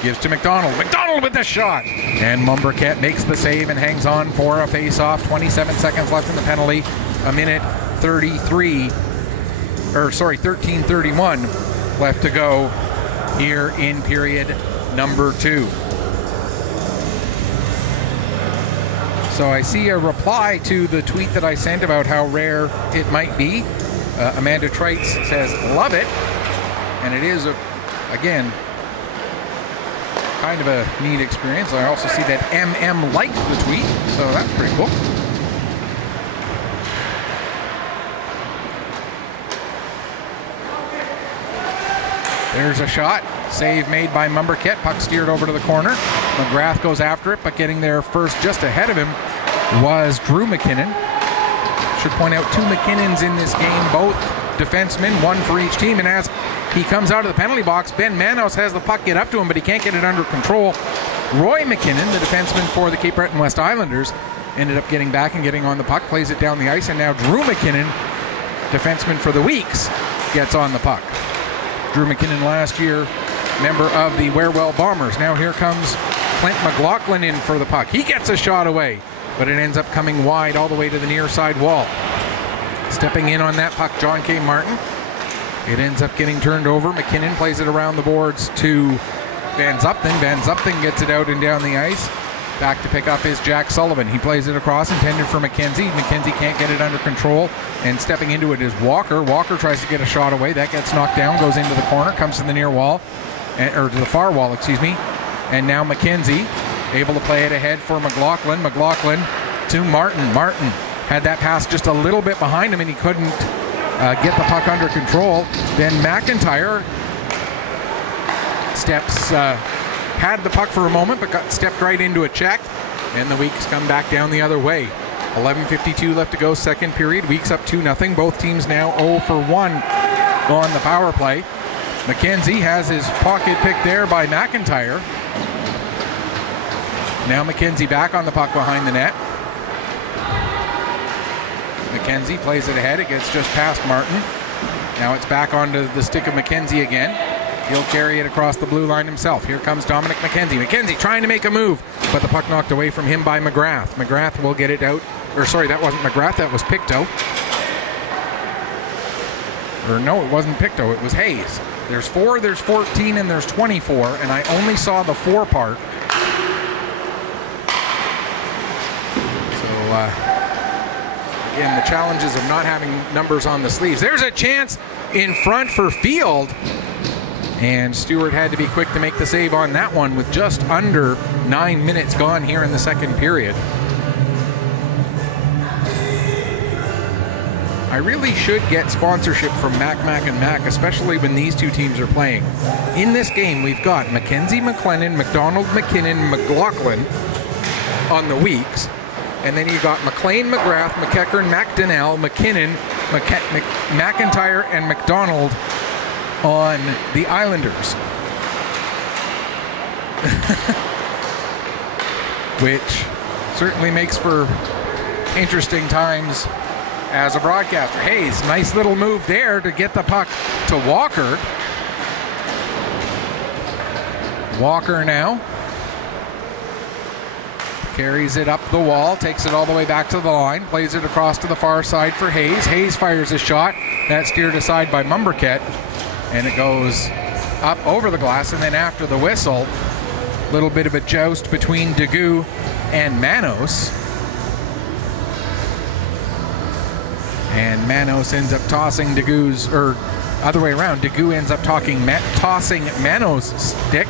gives to McDonald. McDonald with the shot! And Mumberket makes the save and hangs on for a face-off. 27 seconds left in the penalty. A minute 13:31 left to go here in period number 2. So I see a reply to the tweet that I sent about how rare it might be. Amanda Treitz says, love it. And it is, again, kind of a neat experience. I also see that MM liked the tweet, so that's pretty cool. There's a shot. Save made by Mumberket. Puck steered over to the corner. McGrath goes after it, but getting there first just ahead of him was Drew McKinnon. Should point out 2 McKinnons in this game, both defensemen, 1 for each team. And as he comes out of the penalty box, Ben Manos has the puck get up to him, but he can't get it under control. Roy McKinnon, the defenseman for the Cape Breton West Islanders, ended up getting back and getting on the puck, plays it down the ice, and now Drew McKinnon, defenseman for the Weeks, gets on the puck. Drew McKinnon last year, member of the Warewell Bombers. Now here comes Clint McLaughlin in for the puck. He gets a shot away, but it ends up coming wide all the way to the near side wall. Stepping in on that puck, John K. Martin. It ends up getting turned over. McKinnon plays it around the boards to Van Zupton. Van Zupton gets it out and down the ice. Back to pick up is Jack Sullivan. He plays it across, intended for McKenzie. McKenzie can't get it under control, and stepping into it is Walker. Walker tries to get a shot away. That gets knocked down, goes into the corner, comes to the near wall, or to the far wall, excuse me. And now McKenzie able to play it ahead for McLaughlin. McLaughlin to Martin. Martin had that pass just a little bit behind him, and he couldn't get the puck under control. Then McIntyre had the puck for a moment, but got stepped right into a check, and the Weeks come back down the other way. 11:52 left to go, second period. Weeks up 2-0. Both teams now 0 for 1 on the power play. McKenzie has his pocket picked there by McIntyre. Now McKenzie back on the puck behind the net. McKenzie plays it ahead. It gets just past Martin. Now it's back onto the stick of McKenzie again. He'll carry it across the blue line himself. Here comes Dominic McKenzie. McKenzie trying to make a move, but the puck knocked away from him by McGrath. McGrath will get it out. Or sorry, that wasn't McGrath, that was Pictou. Or no, it wasn't Pictou, it was Hayes. There's 4, there's 14, and there's 24, and I only saw the 4 part. again, the challenges of not having numbers on the sleeves. There's a chance in front for Field. And Stewart had to be quick to make the save on that one with just under 9 minutes gone here in the second period. I really should get sponsorship from Mac and Mac, especially when these two teams are playing. In this game, we've got Mackenzie McLennan, McDonald, McKinnon, McLaughlin on the weeks. And then you've got McLean, McGrath, McEachern, McDonnell, McKinnon, McIntyre, and McDonald on the Islanders. Which certainly makes for interesting times as a broadcaster. Hayes, nice little move there to get the puck to Walker. Walker now carries it up the wall, takes it all the way back to the line, plays it across to the far side for Hayes. Hayes fires a shot. That's steered aside by Mumberket, and it goes up over the glass, and then after the whistle, a little bit of a joust between Degout and Manos. And Manos ends up tossing Degout's, or other way around, Degout ends up tossing Manos' stick.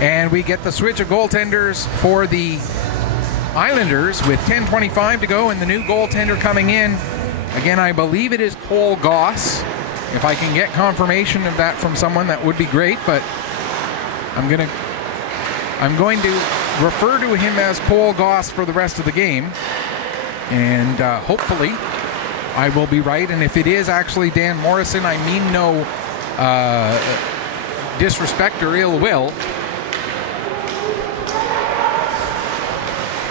And we get the switch of goaltenders for the Islanders with 10:25 to go, and the new goaltender coming in. Again, I believe it is Cole Goss. If I can get confirmation of that from someone, that would be great, but I'm going to refer to him as Cole Goss for the rest of the game. And hopefully I will be right. And if it is actually Dan Morrison, I mean no disrespect or ill will.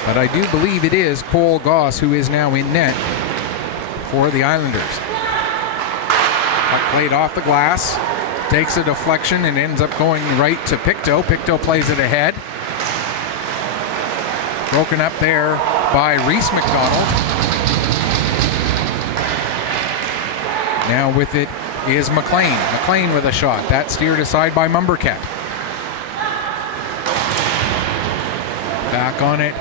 But I do believe it is Cole Goss who is now in net for the Islanders. Puck played off the glass, takes a deflection and ends up going right to Pictou. Pictou plays it ahead. Broken up there by Reese McDonald. Now with it is McLean. McLean with a shot. That's steered aside by Mumbercat. Back on it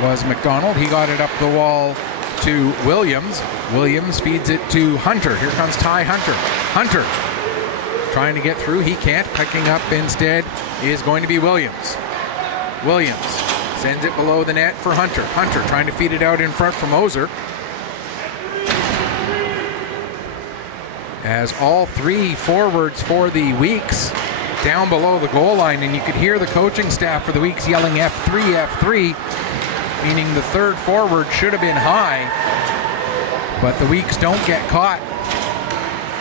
was McDonald. He got it up the wall to Williams. Williams feeds it to Hunter. Here comes Ty Hunter. Hunter trying to get through. He can't. Picking up instead is going to be Williams. Williams sends it below the net for Hunter. Hunter trying to feed it out in front for Moser. As all three forwards for the Weeks down below the goal line, and you could hear the coaching staff for the Weeks yelling F3, F3, meaning the third forward should have been high, but the Weeks don't get caught,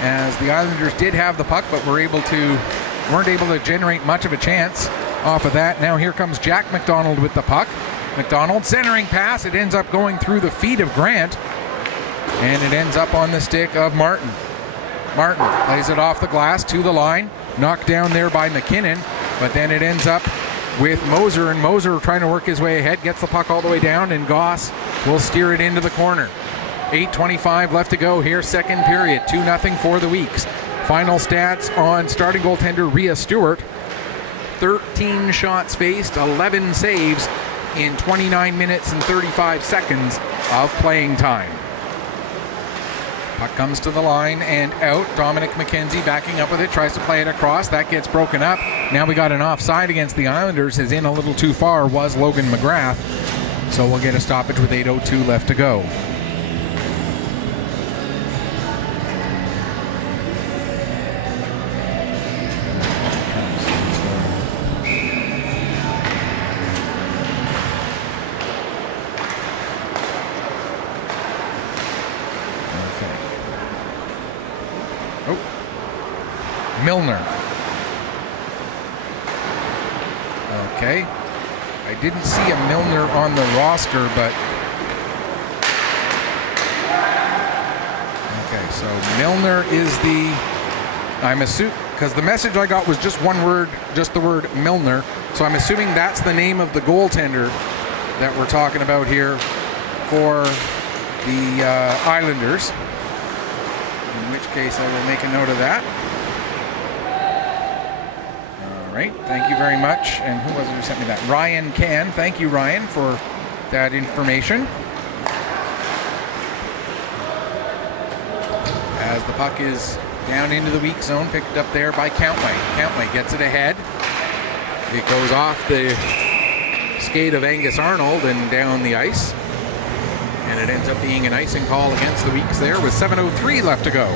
as the Islanders did have the puck but weren't able to generate much of a chance off of that. Now here comes Jack McDonald with the puck. McDonald centering pass. It ends up going through the feet of Grant, and it ends up on the stick of Martin. Martin plays it off the glass to the line, knocked down there by McKinnon, but then it ends up with Moser, and Moser trying to work his way ahead, gets the puck all the way down, and Goss will steer it into the corner. 8:25 left to go here, second period. 2-0 for the Weeks. Final stats on starting goaltender Rhea Stewart. 13 shots faced, 11 saves in 29 minutes and 35 seconds of playing time. Puck comes to the line and out. Dominic McKenzie backing up with it, tries to play it across. That gets broken up. Now we got an offside against the Islanders. Is in a little too far was Logan McGrath. So we'll get a stoppage with 8:02 left to go. Milner. Okay. I didn't see a Milner on the roster, but... Okay, so Milner is the... I'm assuming... Because the message I got was just one word, just the word Milner. So I'm assuming that's the name of the goaltender that we're talking about here for the Islanders. In which case I will make a note of that. Right, thank you very much. And who was it who sent me that? Ryan Can. Thank you, Ryan, for get that information. As the puck is down into the weak zone, picked up there by Countway. Countway gets it ahead. It goes off the skate of Angus Arnold and down the ice. And it ends up being an icing call against the Weeks there with 7:03 left to go.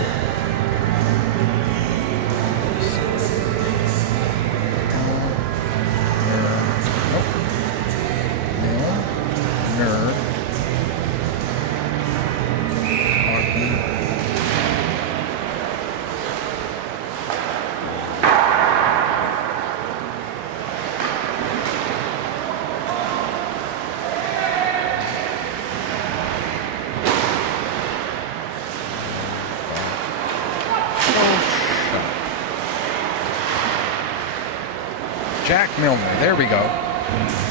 Jack Milner, there we go.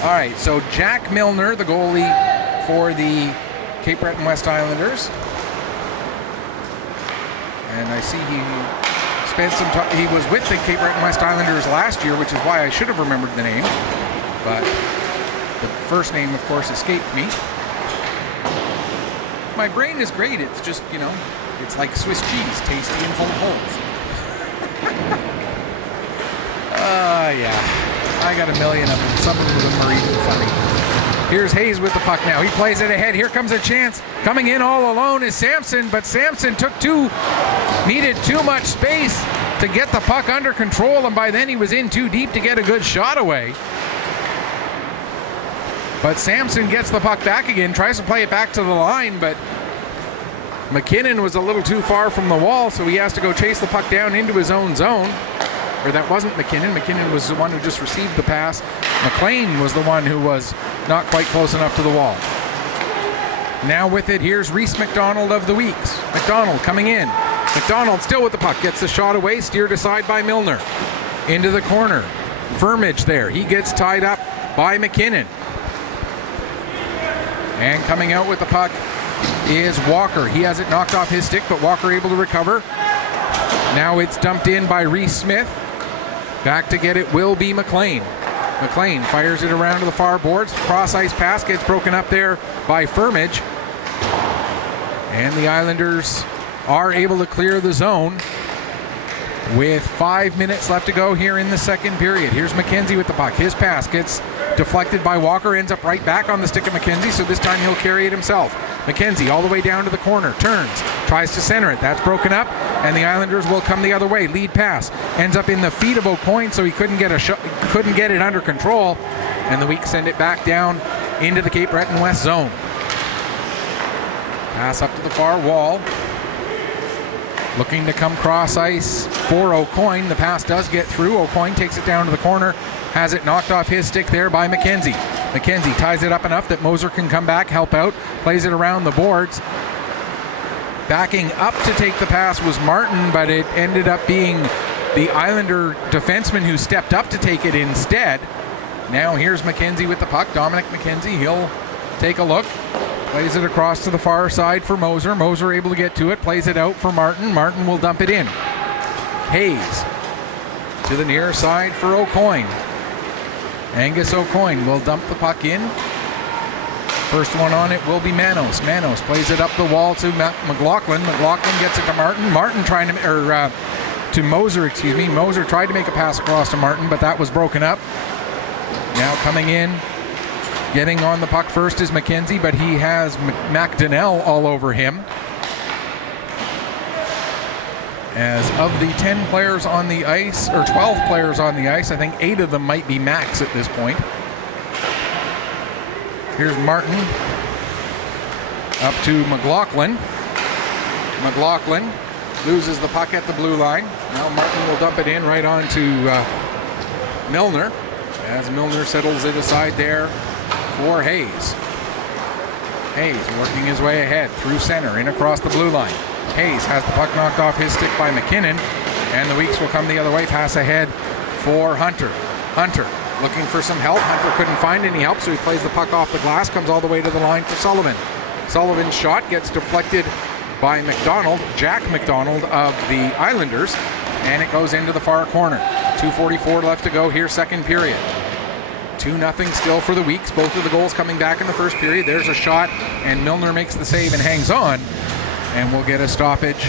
All right, so Jack Milner, the goalie for the Cape Breton West Islanders. And I see he spent some time, he was with the Cape Breton West Islanders last year, which is why I should have remembered the name. But the first name, of course, escaped me. My brain is great, it's just, you know, it's like Swiss cheese, tasty and full of holes. Yeah. I got a million of them. Some of them are even funny. Here's Hayes with the puck now. He plays it ahead. Here comes a chance. Coming in all alone is Sampson, but Sampson needed too much space to get the puck under control, and by then he was in too deep to get a good shot away. But Sampson gets the puck back again, tries to play it back to the line, but McKinnon was a little too far from the wall, so he has to go chase the puck down into his own zone. Or that wasn't McKinnon. McKinnon was the one who just received the pass. McLean was the one who was not quite close enough to the wall. Now with it, here's Reese McDonald of the Weeks. McDonald coming in. McDonald still with the puck. Gets the shot away, steered aside by Milner. Into the corner. Vermage there. He gets tied up by McKinnon. And coming out with the puck is Walker. He has it knocked off his stick, but Walker able to recover. Now it's dumped in by Reese Smith. Back to get it will be McLean. McLean fires it around to the far boards. Cross ice pass gets broken up there by Vermage. And the Islanders are able to clear the zone with 5 minutes left to go here in the second period. Here's McKenzie with the puck. His pass gets deflected by Walker, ends up right back on the stick of McKenzie, so this time he'll carry it himself. McKenzie all the way down to the corner, turns, tries to center it. That's broken up, and the Islanders will come the other way. Lead pass ends up in the feet of O'Coin, so he couldn't get it under control, and the Weeks send it back down into the Cape Breton West zone. Pass up to the far wall. Looking to come cross ice for O'Coin. The pass does get through. O'Coin takes it down to the corner. Has it knocked off his stick there by McKenzie. McKenzie ties it up enough that Moser can come back, help out. Plays it around the boards. Backing up to take the pass was Martin, but it ended up being the Islander defenseman who stepped up to take it instead. Now here's McKenzie with the puck. Dominic McKenzie, he'll take a look. Plays it across to the far side for Moser. Moser able to get to it. Plays it out for Martin. Martin will dump it in. Hayes to the near side for O'Coin. Angus O'Coin will dump the puck in. First one on it will be Manos. Manos plays it up the wall to McLaughlin. McLaughlin gets it to Martin. Martin trying to, to Moser, excuse me. Moser tried to make a pass across to Martin, but that was broken up. Now coming in, getting on the puck first is McKenzie, but he has McDonnell all over him. As of the 10 players on the ice, or 12 players on the ice, I think 8 of them might be Max at this point. Here's Martin up to McLaughlin. McLaughlin loses the puck at the blue line. Now Martin will dump it in right on to Milner, as Milner settles it aside there for Hayes. Hayes working his way ahead through center, in across the blue line. Hayes has the puck knocked off his stick by McKinnon, and the Weeks will come the other way. Pass ahead for Hunter. Hunter looking for some help. Hunter couldn't find any help, so he plays the puck off the glass, comes all the way to the line for Sullivan. Sullivan's shot gets deflected by McDonald, Jack McDonald of the Islanders, and it goes into the far corner. 2:44 left to go here, second period. 2-0 still for the Weeks. Both of the goals coming back in the first period. There's a shot, and Milner makes the save and hangs on. And we'll get a stoppage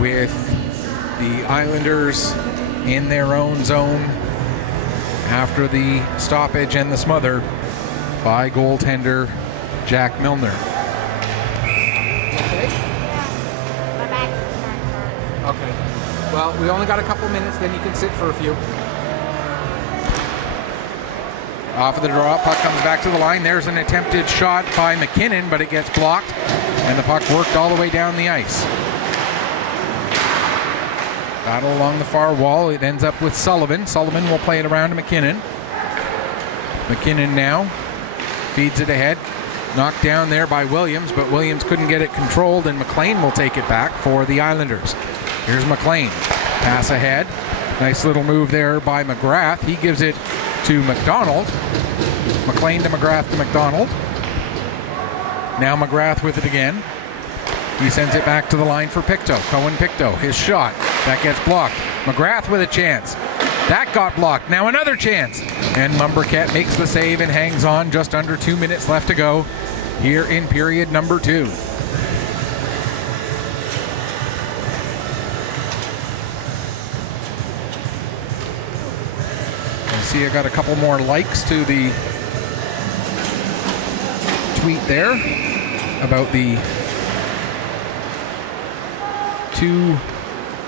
with the Islanders in their own zone after the stoppage and the smother by goaltender Jack Milner. Okay. Well, we only got a couple minutes, then you can sit for a few. Off of the draw, puck comes back to the line. There's an attempted shot by McKinnon, but it gets blocked, and the puck worked all the way down the ice. Battle along the far wall. It ends up with Sullivan. Sullivan will play it around to McKinnon. McKinnon now feeds it ahead. Knocked down there by Williams, but Williams couldn't get it controlled, and McLean will take it back for the Islanders. Here's McLean. Pass ahead. Nice little move there by McGrath. He gives it to McDonald. McLean to McGrath to McDonald. Now McGrath with it again. He sends it back to the line for Pictou. Cohen Pictou, his shot. That gets blocked. McGrath with a chance. That got blocked. Now another chance. And Mumberket makes the save and hangs on. Just under 2 minutes left to go here in period number 2. See, I got a couple more likes to the tweet there about the 2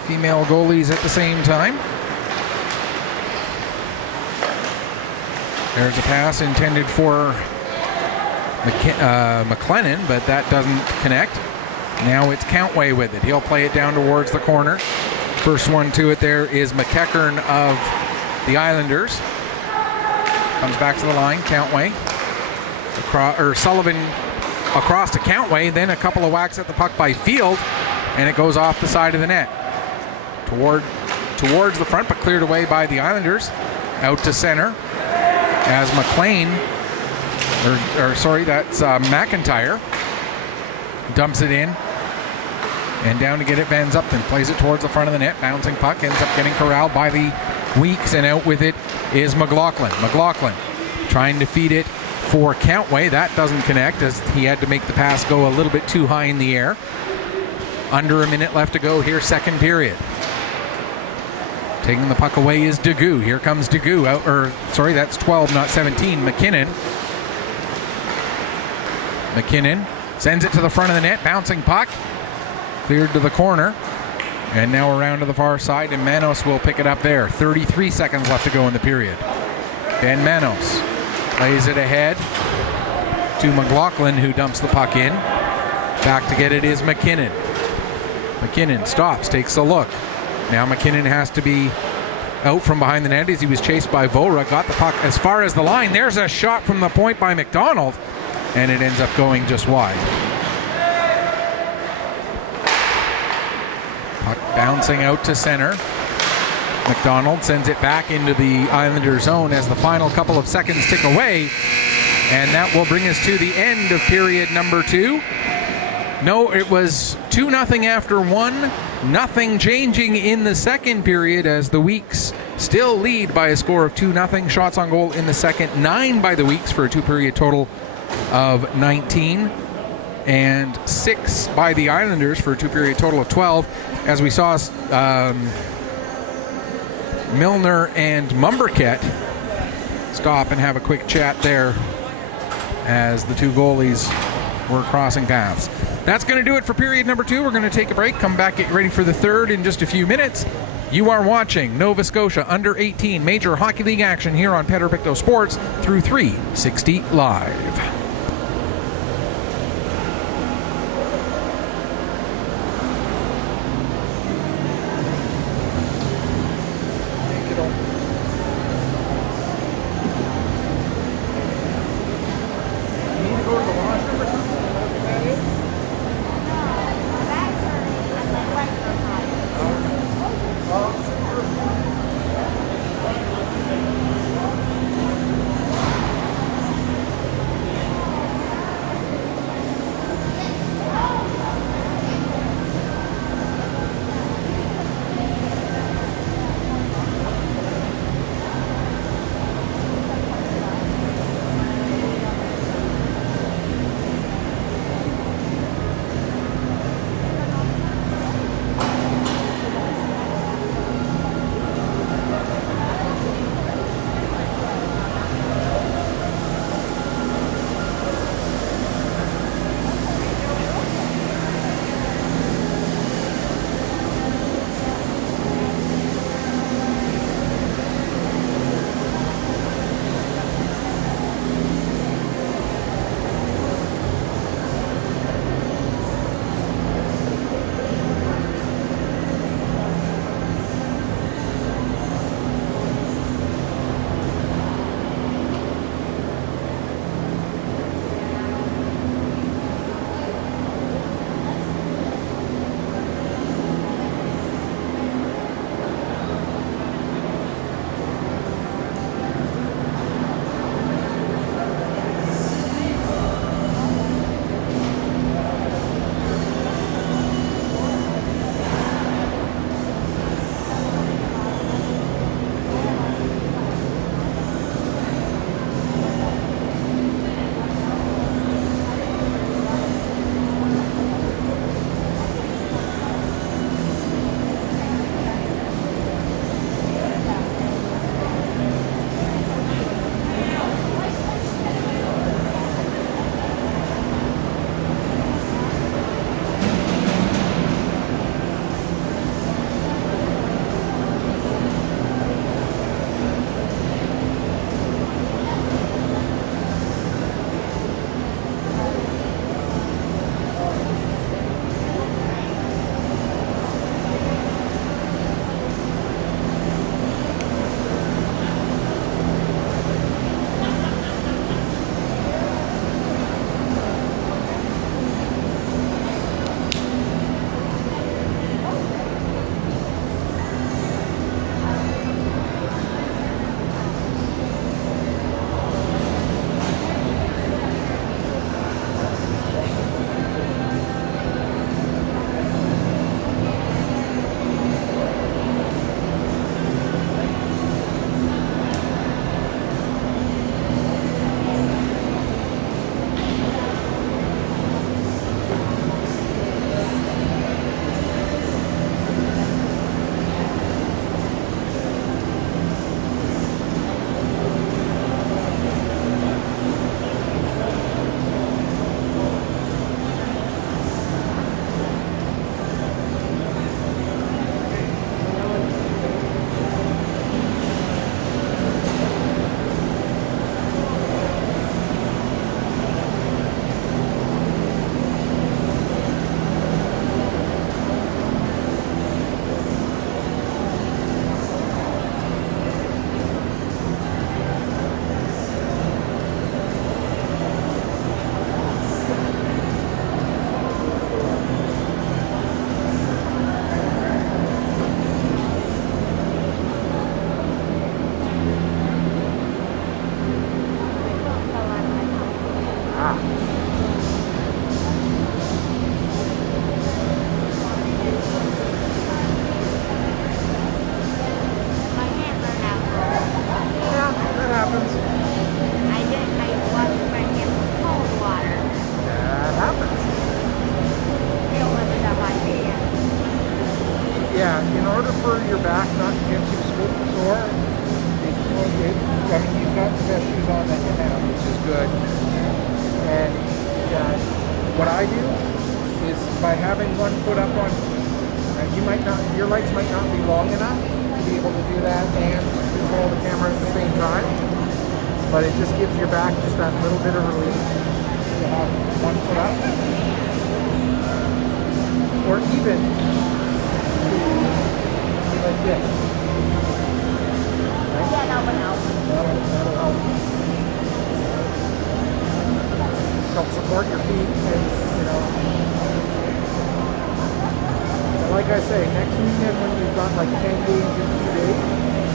female goalies at the same time. There's a pass intended for McLennan, but that doesn't connect. Now it's Countway with it. He'll play it down towards the corner. First one to it there is McEachern of the Islanders. Comes back to the line. Countway. Sullivan across to Countway. Then a couple of whacks at the puck by Field, and it goes off the side of the net. Towards the front, but cleared away by the Islanders. Out to center as McLean, that's McIntyre, dumps it in. And down to get it, Van Zupton plays it towards the front of the net. Bouncing puck, ends up getting corralled by the Weeks, and out with it is McLaughlin. McLaughlin trying to feed it for Countway. That doesn't connect as he had to make the pass go a little bit too high in the air. Under a minute left to go here, second period. Taking the puck away is Degout. Here comes Degout. That's 12, not 17. McKinnon sends it to the front of the net. Bouncing puck. Cleared to the corner. And now around to the far side, and Manos will pick it up there. 33 seconds left to go in the period. Ben Manos plays it ahead to McLaughlin, who dumps the puck in. Back to get it is McKinnon. McKinnon stops, takes a look. Now McKinnon has to be out from behind the net as he was chased by Vora. Got the puck as far as the line. There's a shot from the point by McDonald, and it ends up going just wide. Puck bouncing out to center. McDonald sends it back into the Islander zone as the final couple of seconds tick away, and that will bring us to the end of period number 2. No, it was 2-0 after 1. Nothing changing in the second period as the Weeks still lead by a score of 2-0. Shots on goal in the second, 9 by the Weeks for a 2-period total of 19. And 6 by the Islanders for a 2-period total of 12. As we saw Milner and Mumberket stop and have a quick chat there as the 2 goalies were crossing paths. That's going to do it for period number 2. We're going to take a break, come back, get ready for the third in just a few minutes. You are watching Nova Scotia Under 18 Major Hockey League action here on Pictou Sports through 360 Live. good. And what I do is by having one foot up on, you might not, your legs might not be long enough to be able to do that and control the camera at the same time, but it just gives your back just that little bit of relief to have one foot up, or even be like this. Right? Yeah, that would help. That'll help. Help support your feet, and you know. And like I say, next weekend when you've got like 10 games in 2 days,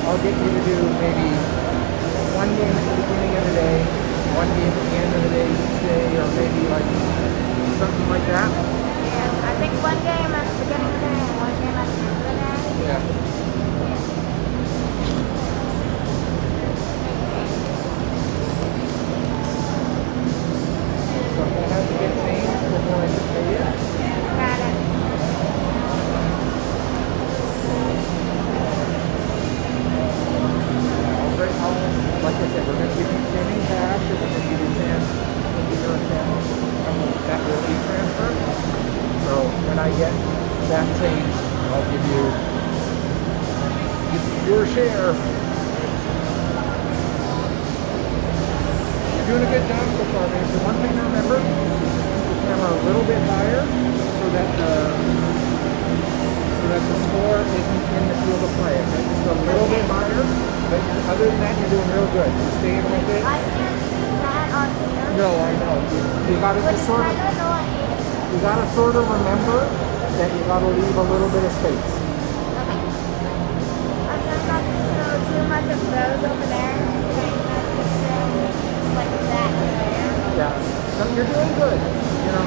I'll get you to do maybe one game at the beginning of the day, one game at the end of the day each day, or maybe like something like that. Yeah, I think one game at the beginning of the day and one game at the end of the day. Yeah. So we'll have to get changed before I can pay you. Got it. Like I said, we're going to give you 10 in cash, and we're going to give you 10 into your account, and that will be transferred. So when I get that changed, I'll give you your share. You're doing a good job so far, man. So one thing to remember, keep the camera a little bit higher so that the score isn't in the field of play. Okay? Just a little bit higher. But other than that, you're doing real good. You're staying with it. I can't see that on here. No, I know. You got to just sort of. You got to sort of remember that you got to leave a little bit of space. Okay. I'm just not to show too much of those over there. I'm not to show like that over there. Yeah. So you're doing good. You know.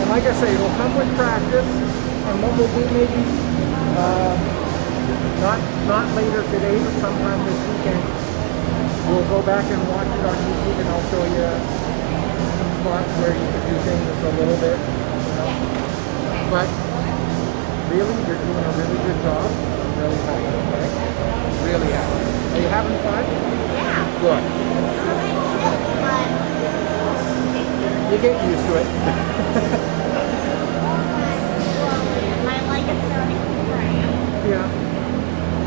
And like I say, it'll come with practice. And what we'll do maybe. Not later today, but sometime this weekend, we'll go back and watch it on YouTube, and I'll show you some spots where you can do things a little bit, you know. But really, you're doing a really good job. I'm really happy, okay? Really happy. Are you having fun? Yeah. Good. But You get used to it. my leg is starting to cramp. Yeah.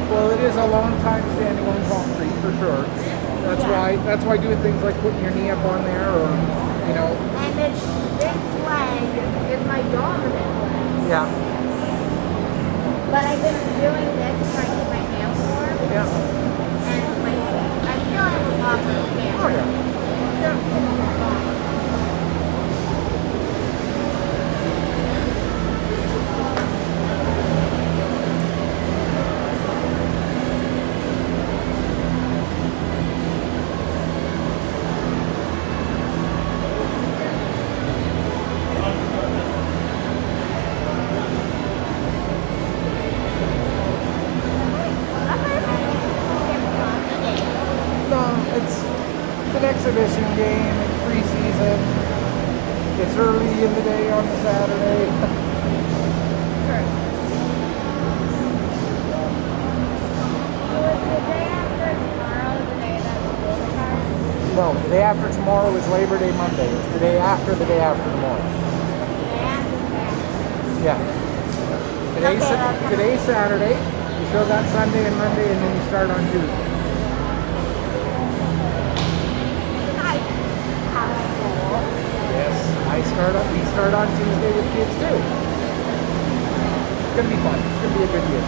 Well, it is a long time standing on concrete for sure. That's why doing things like putting your knee up on there, or you know. And this leg is my dominant leg. Yeah. But I've been doing this to try to keep my hands warm. Yeah. And I feel I have a lot of hands. Oh yeah. Yeah. Exhibition game, it's preseason, it's early in the day on a Saturday. Sure. So is the day after tomorrow the day that school starts? No, the day after tomorrow is Labor Day Monday. It's the day after tomorrow. The day after that. Yeah. Today's Saturday. You still got Sunday and Monday, and then you start on Tuesday. We start on Tuesday with kids too. It's gonna be fun. It's gonna be a good year.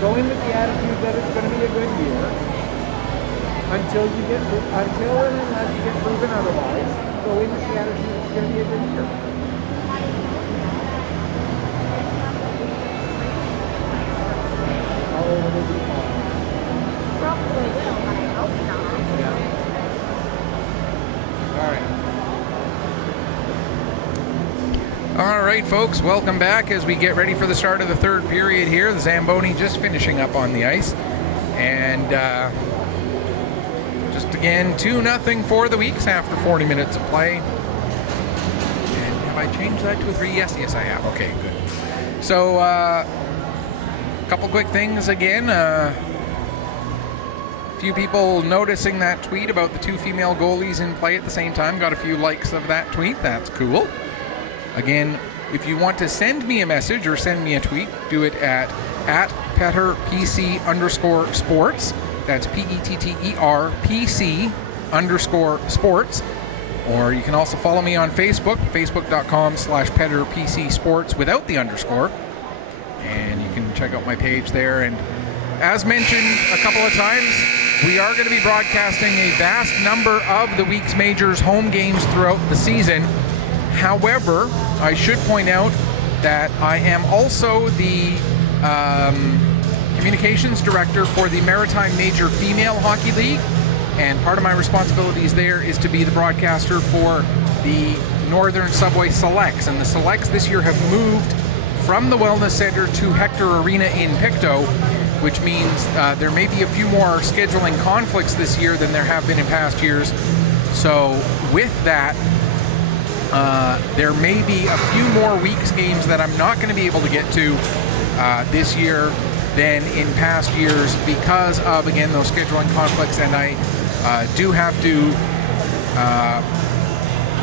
Go in with the attitude that it's gonna be a good year until and unless you get proven otherwise. Go in with the attitude it's gonna be a good year. How old will they be? Probably will, but I hope not. Yeah. All right, folks, welcome back as we get ready for the start of the third period here. The Zamboni just finishing up on the ice. And just again, 2-0 for the Weeks after 40 minutes of play. And have I changed that to a 3? Yes, I have. Okay, good. So, a couple quick things again. few people noticing that tweet about the 2 female goalies in play at the same time. Got a few likes of that tweet. That's cool. Again, if you want to send me a message or send me a tweet, do it at PetterPC_sports. That's PETTERPC_sports. Or you can also follow me on Facebook, facebook.com/PetterPCsports without the underscore. And you can check out my page there. And as mentioned a couple of times, we are going to be broadcasting a vast number of the week's majors home games throughout the season. However, I should point out that I am also the communications director for the Maritime Major Female Hockey League. And part of my responsibilities there is to be the broadcaster for the Northern Subway Selects. And the Selects this year have moved from the Wellness Center to Hector Arena in Pictou, which means there may be a few more scheduling conflicts this year than there have been in past years. So with that, there may be a few more weeks games that I'm not going to be able to get to this year than in past years because of, again, those scheduling conflicts. And I do have to,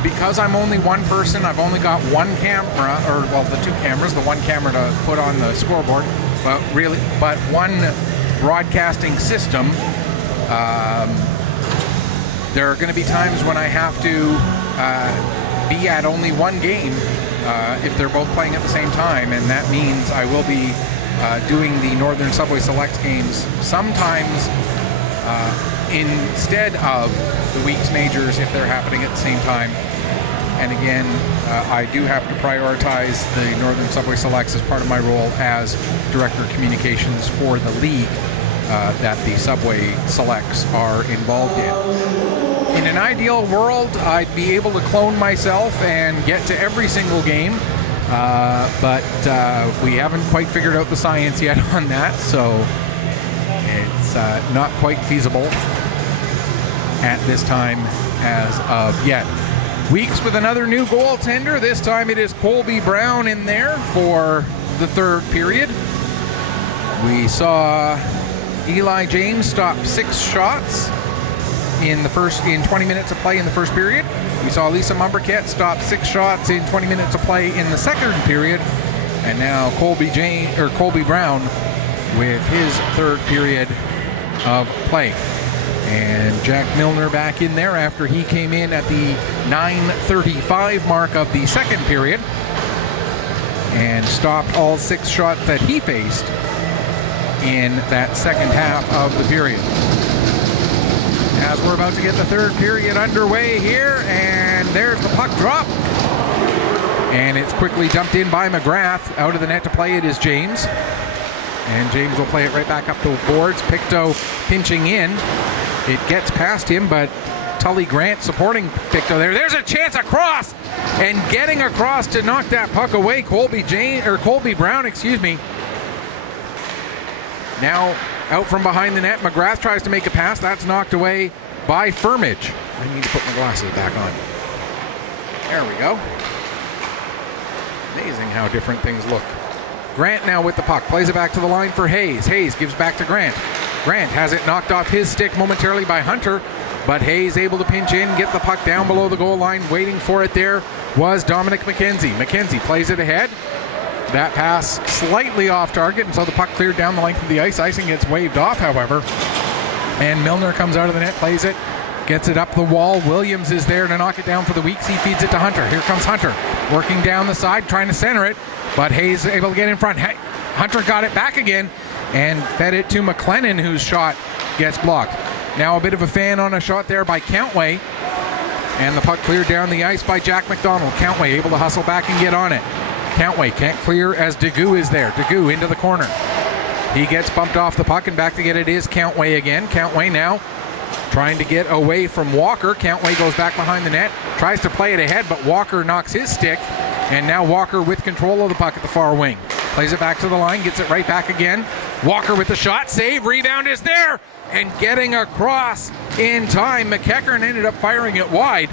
because I'm only one person, I've only got one camera, or well, the 2 cameras, the one camera to put on the scoreboard, but one broadcasting system. There are going to be times when I have to be at only one game if they're both playing at the same time, and that means I will be doing the Northern Subway Select games sometimes instead of the week's majors if they're happening at the same time. And again, I do have to prioritize the Northern Subway Selects as part of my role as Director of Communications for the league that the Subway Selects are involved in. In an ideal world, I'd be able to clone myself and get to every single game, but we haven't quite figured out the science yet on that, so it's not quite feasible at this time as of yet. Weeks with another new goaltender. This time it is Colby Brown in there for the 3rd period. We saw Eli James stop 6 shots in 20 minutes of play in the 1st period. We saw Lisa Mumbercat stop 6 shots in 20 minutes of play in the 2nd period. And now Colby Brown with his 3rd period of play. And Jack Milner back in there after he came in at the 9:35 mark of the 2nd period and stopped all 6 shots that he faced in that 2nd half of the period. As we're about to get the 3rd period underway here, and there's the puck drop. And it's quickly dumped in by McGrath. Out of the net to play it is James. And James will play it right back up to the boards. Pictou pinching in. It gets past him, but Tully Grant supporting Pictou there. There's a chance across, and getting across to knock that puck away. Colby Brown, Now out from behind the net, McGrath tries to make a pass. That's knocked away by Firmage. I need to put my glasses back on. There we go. Amazing how different things look. Grant now with the puck. Plays it back to the line for Hayes. Hayes gives back to Grant. Grant has it knocked off his stick momentarily by Hunter, but Hayes able to pinch in, get the puck down below the goal line. Waiting for it there was Dominic McKenzie. McKenzie plays it ahead. That pass slightly off target, and so the puck cleared down the length of the ice. Icing gets waved off, however. And Milner comes out of the net, plays it, gets it up the wall. Williams is there to knock it down for the Weeks. He feeds it to Hunter. Here comes Hunter, working down the side, trying to center it, but Hayes able to get in front. Hunter got it back again and fed it to McLennan, whose shot gets blocked. Now a bit of a fan on a shot there by Countway, and the puck cleared down the ice by Jack McDonald. Countway able to hustle back and get on it. Countway can't clear as Degou is there. Degou into the corner. He gets bumped off the puck, and back to get it is Countway again. Countway now trying to get away from Walker. Countway goes back behind the net, tries to play it ahead, but Walker knocks his stick, and now Walker with control of the puck at the far wing. Plays it back to the line, gets it right back again. Walker with the shot, save, rebound is there, and getting across in time. McEachern ended up firing it wide,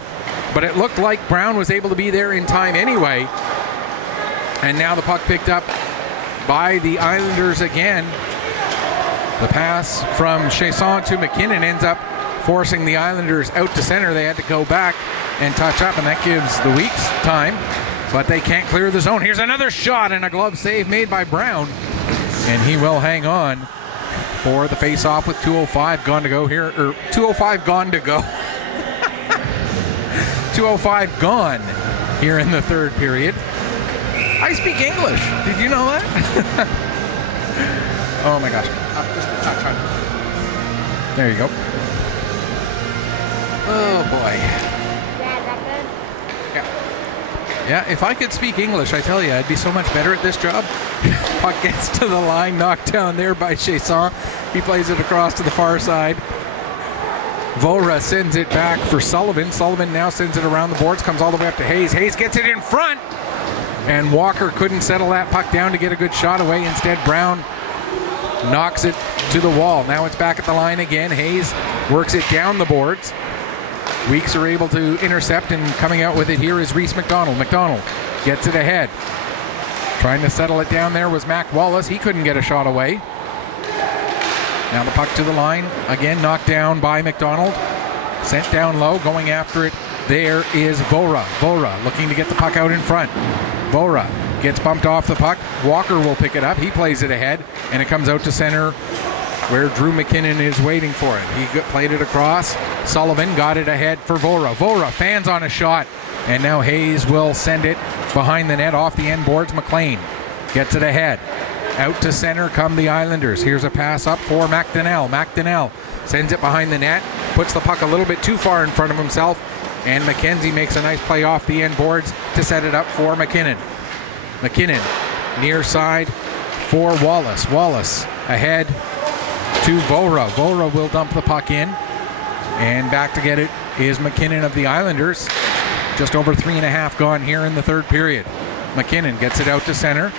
but it looked like Brown was able to be there in time anyway. And now the puck picked up by the Islanders again. The pass from Chasson to McKinnon ends up forcing the Islanders out to center. They had to go back and touch up, and that gives the Weeks time, but they can't clear the zone. Here's another shot and a glove save made by Brown, and he will hang on for the face-off with 2:05 gone to go here, or 2:05 gone to go. 2:05 gone here in the third period. I speak English. Did you know that? Oh my gosh. Just a touch on. There you go. Oh boy. Yeah, that good? Yeah. Yeah, if I could speak English, I tell you, I'd be so much better at this job. Puck gets to the line, knocked down there by Chasson. He plays it across to the far side. Vora sends it back for Sullivan. Sullivan now sends it around the boards, comes all the way up to Hayes. Hayes gets it in front, and Walker couldn't settle that puck down to get a good shot away. Instead, Brown knocks it to the wall. Now it's back at the line again. Hayes works it down the boards. Weeks are able to intercept, and coming out with it here is Reese McDonald. McDonald gets it ahead. Trying to settle it down there was Mac Wallace. He couldn't get a shot away. Now the puck to the line. Again, knocked down by McDonald. Sent down low, going after it. There is Vora. Vora looking to get the puck out in front. Vora gets bumped off the puck. Walker will pick it up. He plays it ahead, and it comes out to center where Drew McKinnon is waiting for it. He played it across. Sullivan got it ahead for Vora. Vora fans on a shot, and now Hayes will send it behind the net off the end boards. McLean gets it ahead. Out to center come the Islanders. Here's a pass up for McDonnell. McDonnell sends it behind the net, puts the puck a little bit too far in front of himself, and McKenzie makes a nice play off the end boards to set it up for McKinnon. McKinnon near side for Wallace. Wallace ahead to Vora. Vora will dump the puck in, and back to get it is McKinnon of the Islanders. Just over 3.5 gone here in the third period. McKinnon gets it out to center.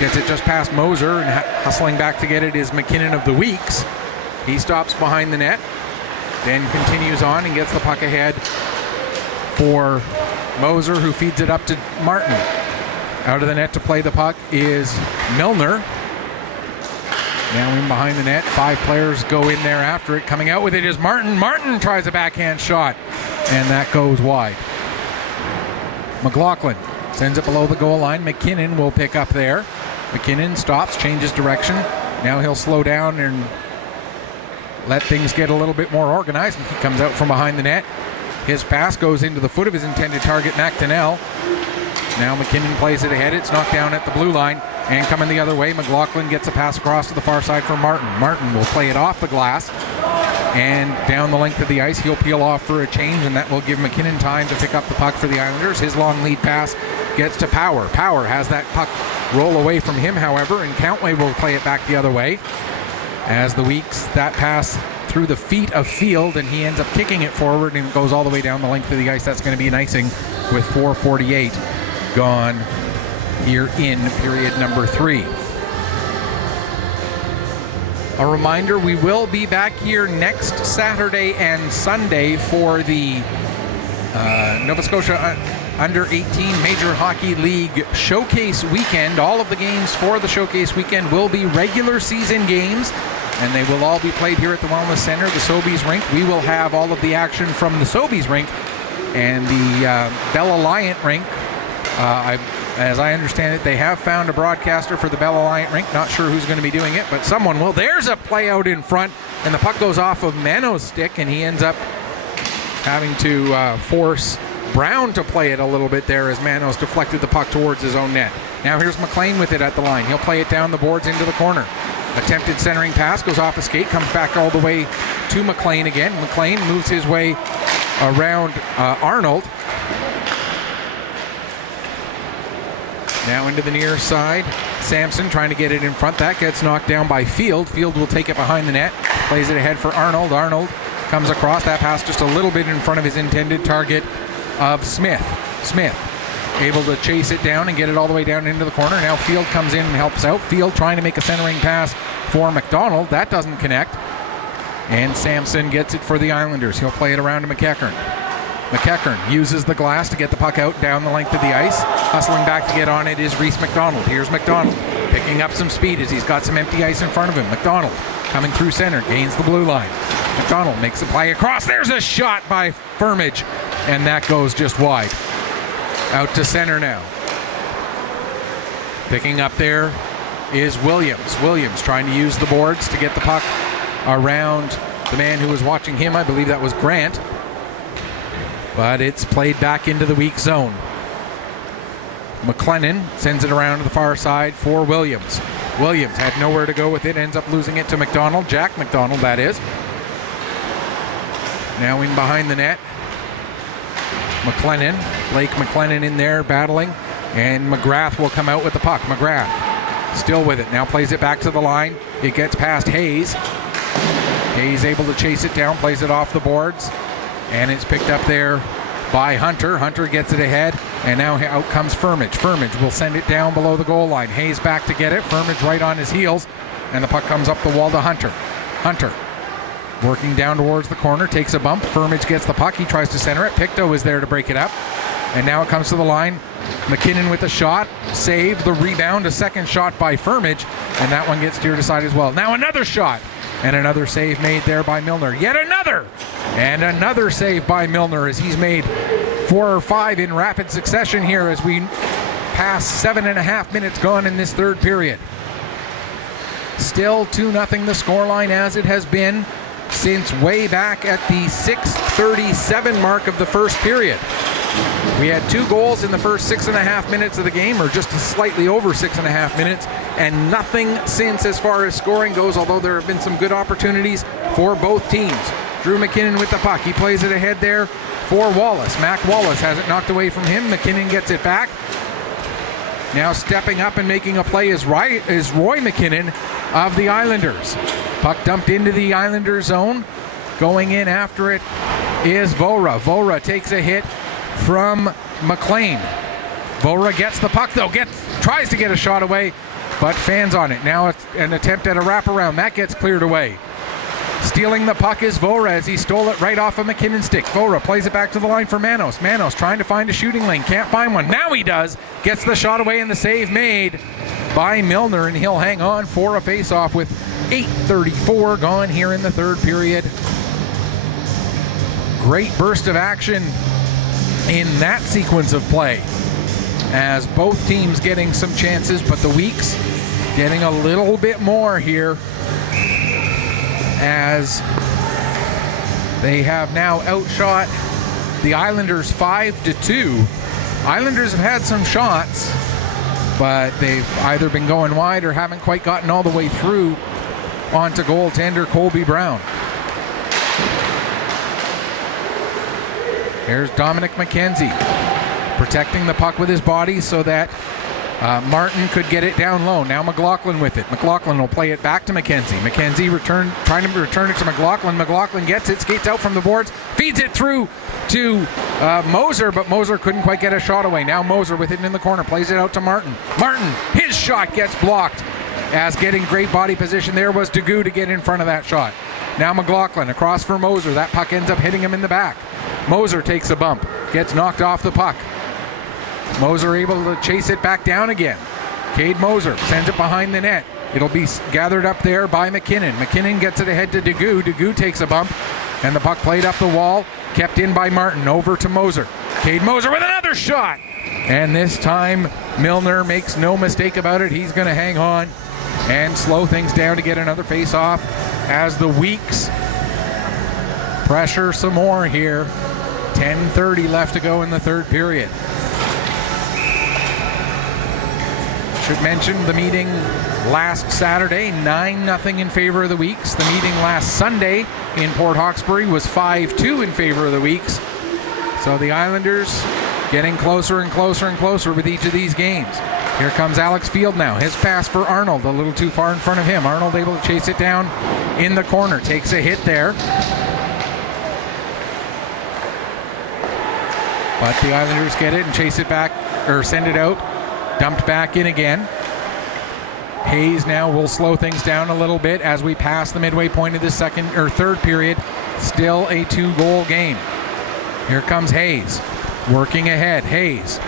Gets it just past Moser, and hustling back to get it is McKinnon of the Weeks. He stops behind the net, then continues on and gets the puck ahead for Moser, who feeds it up to Martin. Out of the net to play the puck is Milner. Now in behind the net, 5 players go in there after it. Coming out with it is Martin. Martin tries a backhand shot, and that goes wide. McLaughlin sends it below the goal line. McKinnon will pick up there. McKinnon stops, changes direction. Now he'll slow down and let things get a little bit more organized. And he comes out from behind the net. His pass goes into the foot of his intended target, McDonnell. Now McKinnon plays it ahead. It's knocked down at the blue line. And coming the other way, McLaughlin gets a pass across to the far side for Martin. Martin will play it off the glass. And down the length of the ice, he'll peel off for a change, and that will give McKinnon time to pick up the puck for the Islanders. His long lead pass gets to Power. Power has that puck roll away from him, however, and Countway will play it back the other way. As the Weeks, that pass through the feet of Field, and he ends up kicking it forward, and it goes all the way down the length of the ice. That's going to be an icing with 4:48 gone here in period number 3. A reminder, we will be back here next Saturday and Sunday for the Nova Scotia Under 18 Major Hockey League Showcase Weekend. All of the games for the Showcase Weekend will be regular season games, and they will all be played here at the Wellness Center, the Sobeys Rink. We will have all of the action from the Sobeys Rink and the Bell Alliant Rink. As I understand it, they have found a broadcaster for the Bell Alliant Rink. Not sure who's going to be doing it, but someone will. There's a play out in front, and the puck goes off of Mano's stick, and he ends up having to force Brown to play it a little bit there as Manos deflected the puck towards his own net. Now here's McLean with it at the line. He'll play it down the boards into the corner. Attempted centering pass, goes off a skate, comes back all the way to McLean again. McLean moves his way around Arnold. Now into the near side. Sampson trying to get it in front. That gets knocked down by Field. Field will take it behind the net. Plays it ahead for Arnold. Arnold comes across. That pass just a little bit in front of his intended target of Smith. Smith able to chase it down and get it all the way down into the corner. Now Field comes in and helps out. Field trying to make a centering pass for McDonald. That doesn't connect. And Sampson gets it for the Islanders. He'll play it around to McEachern. McEachern uses the glass to get the puck out down the length of the ice. Hustling back to get on it is Reese McDonald. Here's McDonald picking up some speed as he's got some empty ice in front of him. McDonald coming through center, gains the blue line. McDonald makes a play across. There's a shot by Firmage, and that goes just wide. Out to center now. Picking up there is Williams. Williams trying to use the boards to get the puck around the man who was watching him. I believe that was Grant. But it's played back into the weak zone. McLennan sends it around to the far side for Williams. Williams had nowhere to go with it, ends up losing it to McDonald. Jack McDonald, that is. Now in behind the net. McLennan, Blake McLennan in there battling, and McGrath will come out with the puck. McGrath still with it, now plays it back to the line. It gets past Hayes. Hayes able to chase it down, plays it off the boards, and it's picked up there by Hunter. Hunter gets it ahead, and now out comes Firmage. Firmage will send it down below the goal line. Hayes back to get it. Firmage right on his heels, and the puck comes up the wall to Hunter. Hunter working down towards the corner, takes a bump. Firmage gets the puck. He tries to center it. Pictou is there to break it up, and now it comes to the line. McKinnon with the shot, save, the rebound, a second shot by Firmage, and that one gets steered aside as well. Now another shot, and another save made there by Milner. Yet another, and another save by Milner as he's made 4 or 5 in rapid succession here as we pass 7.5 minutes gone in this third period. Still 2-0 the scoreline as it has been since way back at the 6:37 mark of the first period. We had 2 goals in the first 6.5 minutes of the game, or just slightly over 6.5 minutes, and nothing since as far as scoring goes, although there have been some good opportunities for both teams. Drew McKinnon with the puck. He plays it ahead there for Wallace. Mac Wallace has it knocked away from him. McKinnon gets it back. Now stepping up and making a play is Roy McKinnon of the Islanders. Puck dumped into the Islanders zone. Going in after it is Vora. Vora takes a hit from McLean. Vora gets the puck though, tries to get a shot away, but fans on it. Now it's an attempt at a wraparound. That gets cleared away. Stealing the puck is Vora as he stole it right off of McKinnon's stick. Vora plays it back to the line for Manos. Manos trying to find a shooting lane. Can't find one. Now he does. Gets the shot away and the save made by Milner, and he'll hang on for a face-off with 8:34 gone here in the third period. Great burst of action in that sequence of play as both teams getting some chances, but the Weeks getting a little bit more here as they have now outshot the Islanders 5-2. Islanders have had some shots, but they've either been going wide or haven't quite gotten all the way through onto goaltender Colby Brown. Here's Dominic McKenzie protecting the puck with his body so that Martin could get it down low. Now McLaughlin with it. McLaughlin will play it back to McKenzie. McKenzie trying to return it to McLaughlin. McLaughlin gets it, skates out from the boards, feeds it through to Moser, but Moser couldn't quite get a shot away. Now Moser with it in the corner, plays it out to Martin. Martin, his shot gets blocked as getting great body position there was Degout to get in front of that shot. Now McLaughlin across for Moser. That puck ends up hitting him in the back. Moser takes a bump, gets knocked off the puck. Moser able to chase it back down again. Cade Moser sends it behind the net. It'll be gathered up there by McKinnon. McKinnon gets it ahead to Degout. Degout takes a bump, and the puck played up the wall, kept in by Martin. Over to Moser. Cade Moser with another shot! And this time, Milner makes no mistake about it. He's going to hang on and slow things down to get another face-off as the Weeks pressure some more here. 10:30 left to go in the third period. Should mention the meeting last Saturday, 9-0 in favor of the Weeks. The meeting last Sunday in Port Hawkesbury was 5-2 in favor of the Weeks. So the Islanders getting closer and closer and closer with each of these games. Here comes Alex Field now. His pass for Arnold, a little too far in front of him. Arnold able to chase it down in the corner. Takes a hit there. But the Islanders get it and chase it back, or send it out. Dumped back in again. Hayes now will slow things down a little bit as we pass the midway point of the third period. Still a 2-goal game. Here comes Hayes, working ahead. Hayes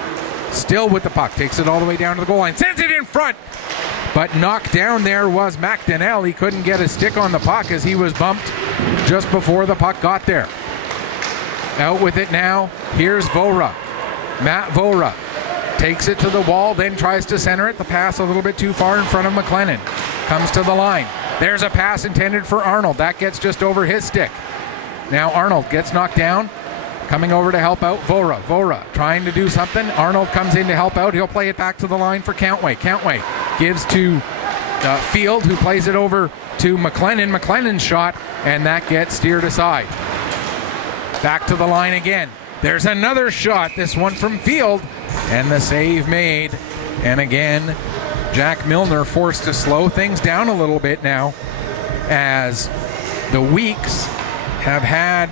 still with the puck, takes it all the way down to the goal line, sends it in front, but knocked down there was McDonnell. He couldn't get a stick on the puck as he was bumped just before the puck got there. Out with it now, here's Vora. Matt Vora takes it to the wall, then tries to center it. The pass a little bit too far in front of McLennan. Comes to the line. There's a pass intended for Arnold. That gets just over his stick. Now Arnold gets knocked down. Coming over to help out Vora. Vora trying to do something. Arnold comes in to help out. He'll play it back to the line for Countway. Countway gives to Field, who plays it over to McLennan. McLennan's shot, and that gets steered aside. Back to the line again. There's another shot, this one from Field, and the save made. And again, Jack Milner forced to slow things down a little bit now, as the Weeks have had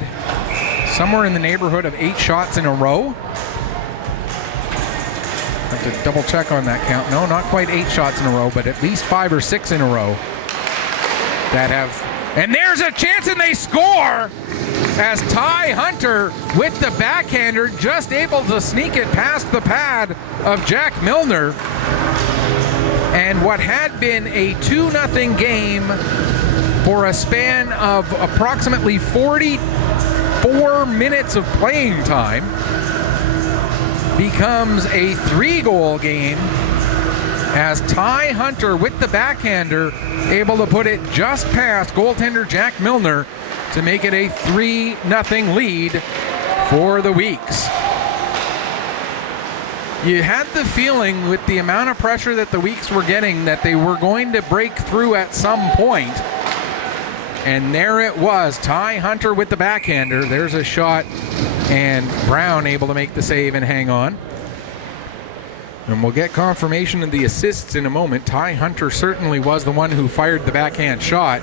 somewhere in the neighborhood of 8 shots in a row. Have to double check on that count. No, not quite 8 shots in a row, but at least 5 or 6 in a row that have. And there's a chance, and they score as Ty Hunter with the backhander, just able to sneak it past the pad of Jack Milner. And what had been a 2-0 game for a span of approximately 44 minutes of playing time becomes a 3-goal game as Ty Hunter with the backhander able to put it just past goaltender Jack Milner to make it a 3-0 lead for the Weeks. You had the feeling with the amount of pressure that the Weeks were getting that they were going to break through at some point. And there it was, Ty Hunter with the backhander. There's a shot, and Brown able to make the save and hang on. And we'll get confirmation of the assists in a moment. Ty Hunter certainly was the one who fired the backhand shot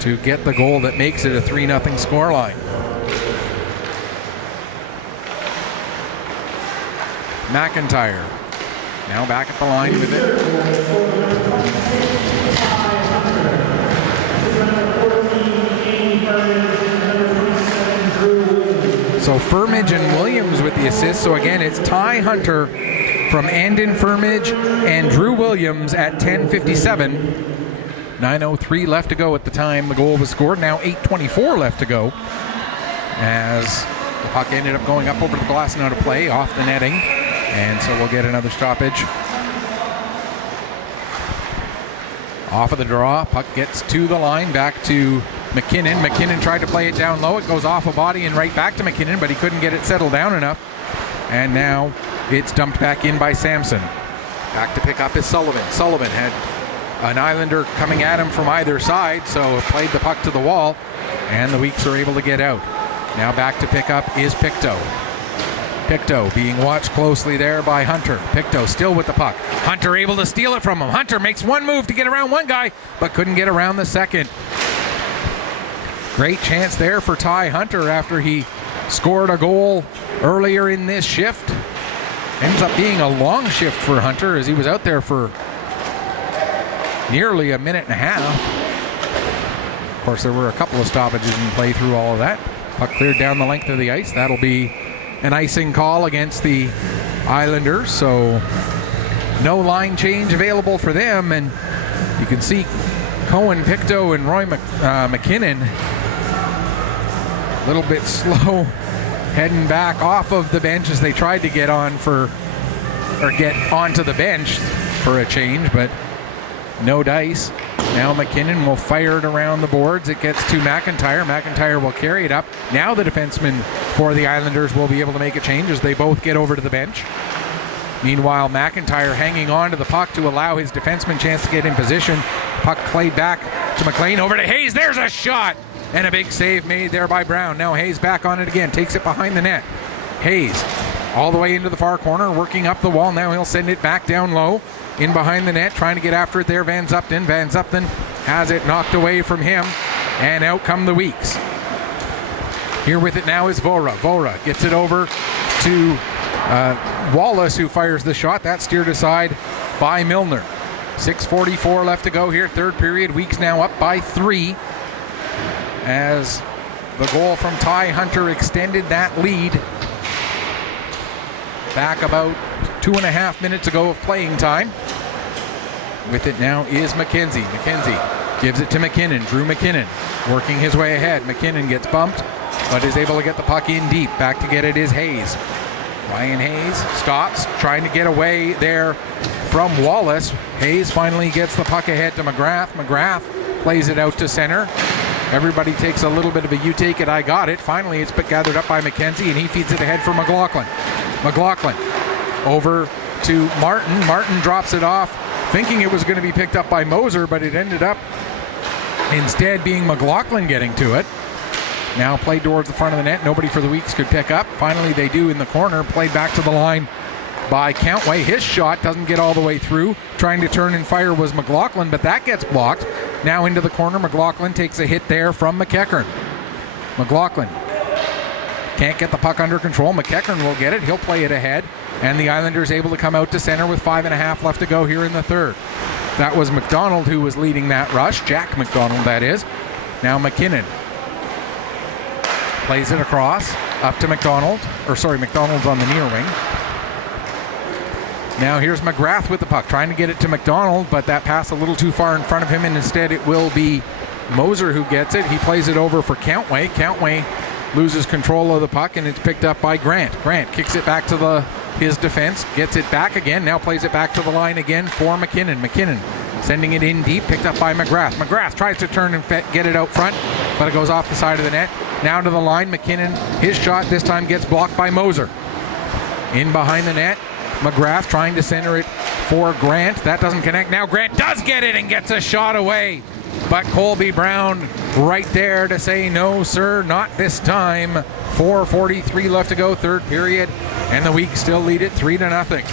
to get the goal that makes it a 3-0 scoreline. McIntyre now back at the line with it. So Firmage and Williams with the assist. So again, it's Ty Hunter from Andon Firmage and Drew Williams at 10:57. 9:03 left to go at the time the goal was scored. Now 8:24 left to go as the puck ended up going up over the glass and out of play off the netting. And so we'll get another stoppage. Off of the draw, puck gets to the line, back to McKinnon. McKinnon tried to play it down low. It goes off a body and right back to McKinnon, but he couldn't get it settled down enough. And now it's dumped back in by Sampson. Back to pick up is Sullivan. Sullivan had an Islander coming at him from either side, so played the puck to the wall, and the Weeks are able to get out. Now back to pick up is Pictou. Pictou being watched closely there by Hunter. Pictou still with the puck. Hunter able to steal it from him. Hunter makes one move to get around one guy, but couldn't get around the second. Great chance there for Ty Hunter after he scored a goal earlier in this shift. Ends up being a long shift for Hunter as he was out there for nearly a minute and a half. Of course, there were a couple of stoppages in play through all of that. Puck cleared down the length of the ice. That'll be an icing call against the Islanders, so no line change available for them. And you can see Cohen, Pictou, and Roy McKinnon a little bit slow heading back off of the bench as they tried to get onto the bench for a change, but no dice. Now McKinnon will fire it around the boards. It gets to McIntyre. McIntyre will carry it up. Now the defenseman for the Islanders will be able to make a change as they both get over to the bench. Meanwhile, McIntyre hanging on to the puck to allow his defenseman chance to get in position. Puck played back to McLean, over to Hayes. There's a shot! And a big save made there by Brown. Now Hayes back on it again. Takes it behind the net. Hayes all the way into the far corner, working up the wall. Now he'll send it back down low, in behind the net, trying to get after it there. Van Zupton. Van Zupton has it knocked away from him, and out come the Weeks. Here with it now is Vora. Vora gets it over to Wallace, who fires the shot. That's steered aside by Milner. 6:44 left to go here, third period. Weeks now up by 3 as The goal from Ty Hunter extended that lead back about 2.5 minutes ago of playing time. With it now is McKenzie. McKenzie gives it to McKinnon. Drew McKinnon working his way ahead. McKinnon gets bumped, but is able to get the puck in deep. Back to get it is Hayes. Ryan Hayes stops, trying to get away there from Wallace. Hayes finally gets the puck ahead to McGrath. McGrath plays it out to center. Everybody takes a little bit of a you take it, I got it. Finally, it's gathered up by McKenzie, and he feeds it ahead for McLaughlin. McLaughlin over to Martin. Martin drops it off, thinking it was going to be picked up by Moser, but it ended up instead being McLaughlin getting to it. Now played towards the front of the net. Nobody for the Weeks could pick up. Finally, they do in the corner. Played back to the line by Countway. His shot doesn't get all the way through. Trying to turn and fire was McLaughlin, but that gets blocked. Now into the corner. McLaughlin takes a hit there from McEachern. McLaughlin can't get the puck under control. McEachern will get it. He'll play it ahead. And the Islanders able to come out to center with 5.5 left to go here in the third. That was McDonald who was leading that rush. Jack McDonald, that is. Now McKinnon plays it across, up to McDonald's on the near wing. Now here's McGrath with the puck, trying to get it to McDonald, but that pass a little too far in front of him, and instead it will be Moser who gets it. He plays it over for Countway. Countway loses control of the puck, and it's picked up by Grant. Grant kicks it back to his defense, gets it back again, now plays it back to the line again for McKinnon. McKinnon sending it in deep, picked up by McGrath. McGrath tries to turn and get it out front, but it goes off the side of the net. Now to the line, McKinnon, his shot this time gets blocked by Moser. In behind the net, McGrath trying to center it for Grant. That doesn't connect. Now Grant does get it and gets a shot away. But Colby Brown right there to say, no, sir, not this time. 4:43 left to go, third period, and the Weeks still lead it 3-0.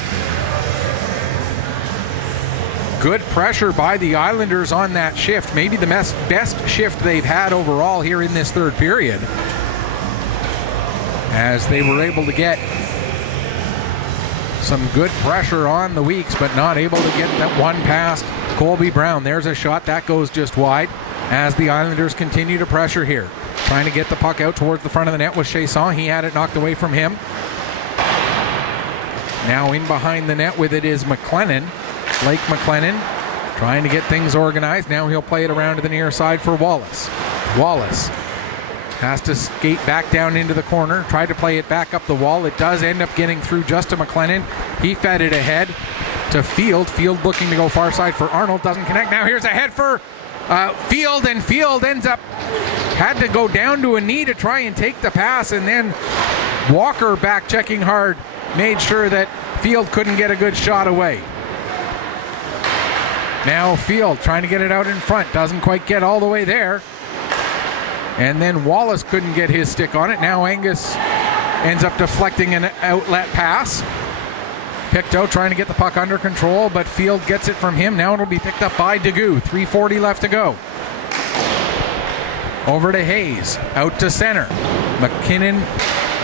Good pressure by the Islanders on that shift. Maybe the best shift they've had overall here in this third period, as they were able to get some good pressure on the Weeks, but not able to get that one past Colby Brown. There's a shot that goes just wide as the Islanders continue to pressure here. Trying to get the puck out towards the front of the net with Chasson. He had it knocked away from him. Now in behind the net with it is McLennan. Blake McLennan trying to get things organized. Now he'll play it around to the near side for Wallace. Wallace has to skate back down into the corner, try to play it back up the wall. It does end up getting through just to McLennan. He fed it ahead to Field. Field looking to go far side for Arnold. Doesn't connect. Now here's a head for Field, and Field ends up, had to go down to a knee to try and take the pass, and then Walker back checking hard made sure that Field couldn't get a good shot away. Now Field trying to get it out in front. Doesn't quite get all the way there. And then Wallace couldn't get his stick on it. Now Angus ends up deflecting an outlet pass. Pictou trying to get the puck under control, but Field gets it from him. Now it'll be picked up by Degout. 3:40 left to go. Over to Hayes. Out to center. McKinnon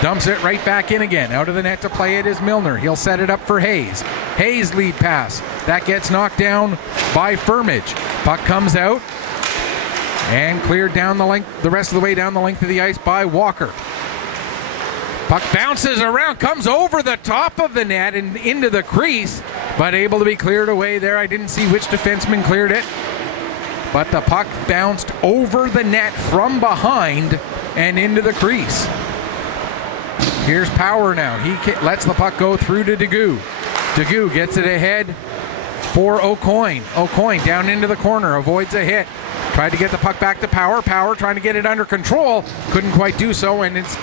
dumps it right back in again. Out of the net to play it is Milner. He'll set it up for Hayes. Hayes lead pass. That gets knocked down by Firmage. Puck comes out and cleared down the rest of the way down the length of the ice by Walker. Puck bounces around, comes over the top of the net and into the crease, but able to be cleared away there. I didn't see which defenseman cleared it, but the puck bounced over the net from behind and into the crease. Here's Power now. He lets the puck go through to Degout. Degout gets it ahead for O'Coin. O'Coin down into the corner, avoids a hit. Tried to get the puck back to Power. Power trying to get it under control. Couldn't quite do so, and it's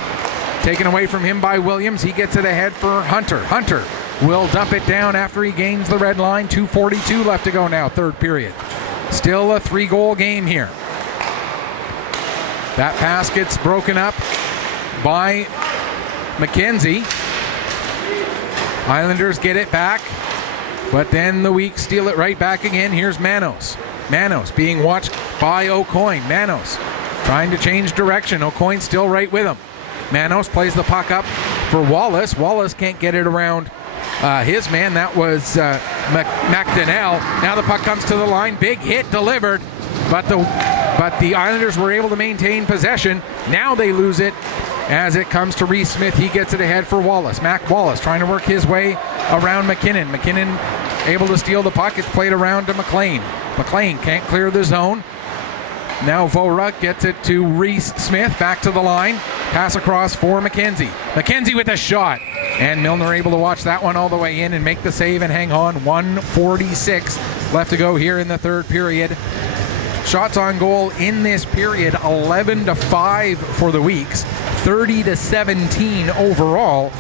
taken away from him by Williams. He gets it ahead for Hunter. Hunter will dump it down after he gains the red line. 2:42 left to go now, third period. Still a 3-goal game here. That pass gets broken up by McKenzie. Islanders get it back, but then the Weeks steal it right back again. Here's Manos. Manos being watched by O'Coin. Manos trying to change direction. O'Coin still right with him. Manos plays the puck up for Wallace. Wallace can't get it around his man. That was McDonnell. Now the puck comes to the line. Big hit delivered, but but the Islanders were able to maintain possession. Now they lose it as it comes to Reese Smith. He gets it ahead for Wallace. Mac Wallace trying to work his way around McKinnon. McKinnon able to steal the puck. It's played around to McLean. McLean can't clear the zone. Now Voruk gets it to Reese Smith, back to the line. Pass across for McKenzie. McKenzie with a shot. And Milner able to watch that one all the way in and make the save and hang on. 1:46 left to go here in the third period. Shots on goal in this period, 11-5 for the Weeks. 30-17 overall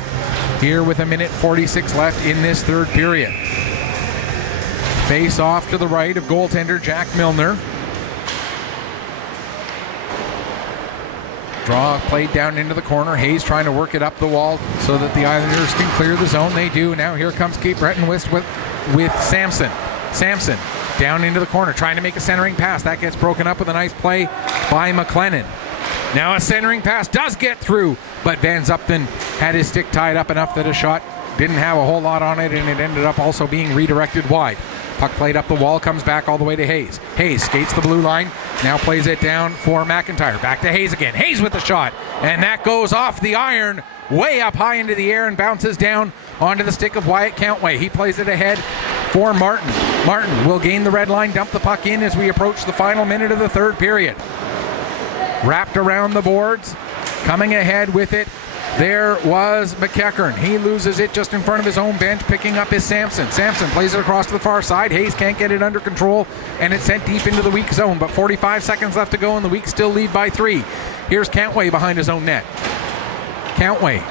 here with 1:46 left in this third period. Face off to the right of goaltender Jack Milner. Draw played down into the corner. Hayes trying to work it up the wall so that the Islanders can clear the zone. They do. Now here comes Cape Breton with Samson. Samson down into the corner trying to make a centering pass. That gets broken up with a nice play by McLennan. Now a centering pass does get through, but Van Zupton had his stick tied up enough that a shot didn't have a whole lot on it, and it ended up also being redirected wide. Puck played up the wall, comes back all the way to Hayes. Hayes skates the blue line, now plays it down for McIntyre. Back to Hayes again. Hayes with the shot, and that goes off the iron, way up high into the air and bounces down onto the stick of Wyatt Countway. He plays it ahead for Martin. Martin will gain the red line, dump the puck in as we approach the final minute of the third period. Wrapped around the boards, coming ahead with it. There was McEachern. He loses it just in front of his own bench, picking up his Samson. Samson plays it across to the far side. Hayes can't get it under control, and it's sent deep into the Week zone. But 45 seconds left to go, and the Weeks still lead by 3. Here's Cantway behind his own net. Cantway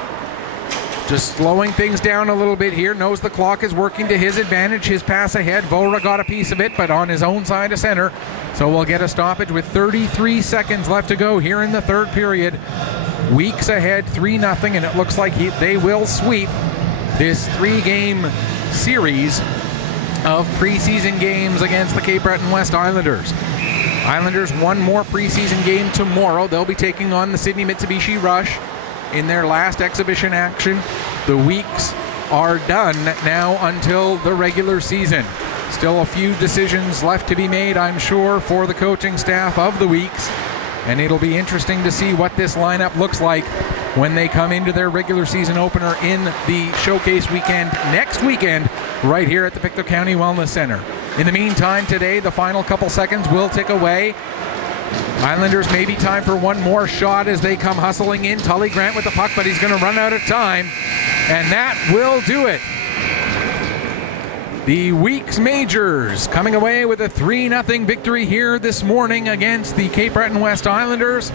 just slowing things down a little bit here. Knows the clock is working to his advantage. His pass ahead. Vora got a piece of it, but on his own side of center. So we'll get a stoppage with 33 seconds left to go here in the third period. Weeks ahead, 3-0, and it looks like they will sweep this 3-game series of preseason games against the Cape Breton West Islanders. Islanders one more preseason game tomorrow. They'll be taking on the Sydney Mitsubishi Rush in their last exhibition action. The Weeks are done now until the regular season. Still a few decisions left to be made, I'm sure, for the coaching staff of the Weeks. And it'll be interesting to see what this lineup looks like when they come into their regular season opener in the showcase weekend next weekend right here at the Pictou County Wellness Center. In the meantime, today, the final couple seconds will tick away. Islanders maybe time for one more shot as they come hustling in. Tully Grant with the puck, but he's going to run out of time. And that will do it. The Weeks Majors coming away with a 3-0 victory here this morning against the Cape Breton West Islanders.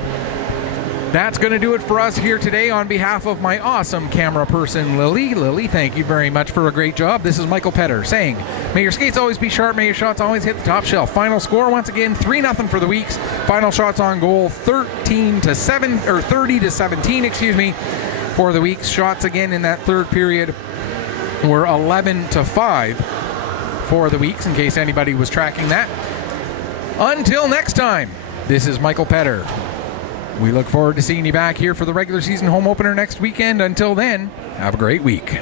That's going to do it for us here today on behalf of my awesome camera person, Lily. Lily, thank you very much for a great job. This is Michael Petter saying, may your skates always be sharp, may your shots always hit the top shelf. Final score, once again, 3-0 for the Weeks. Final shots on goal, 30-17, for the Weeks. Shots again in that third period were 11-5 for the Weeks, in case anybody was tracking that. Until next time, this is Michael Petter. We look forward to seeing you back here for the regular season home opener next weekend. Until then, have a great week.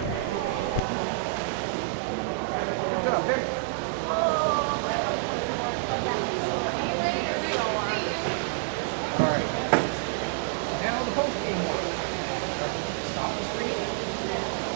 All right.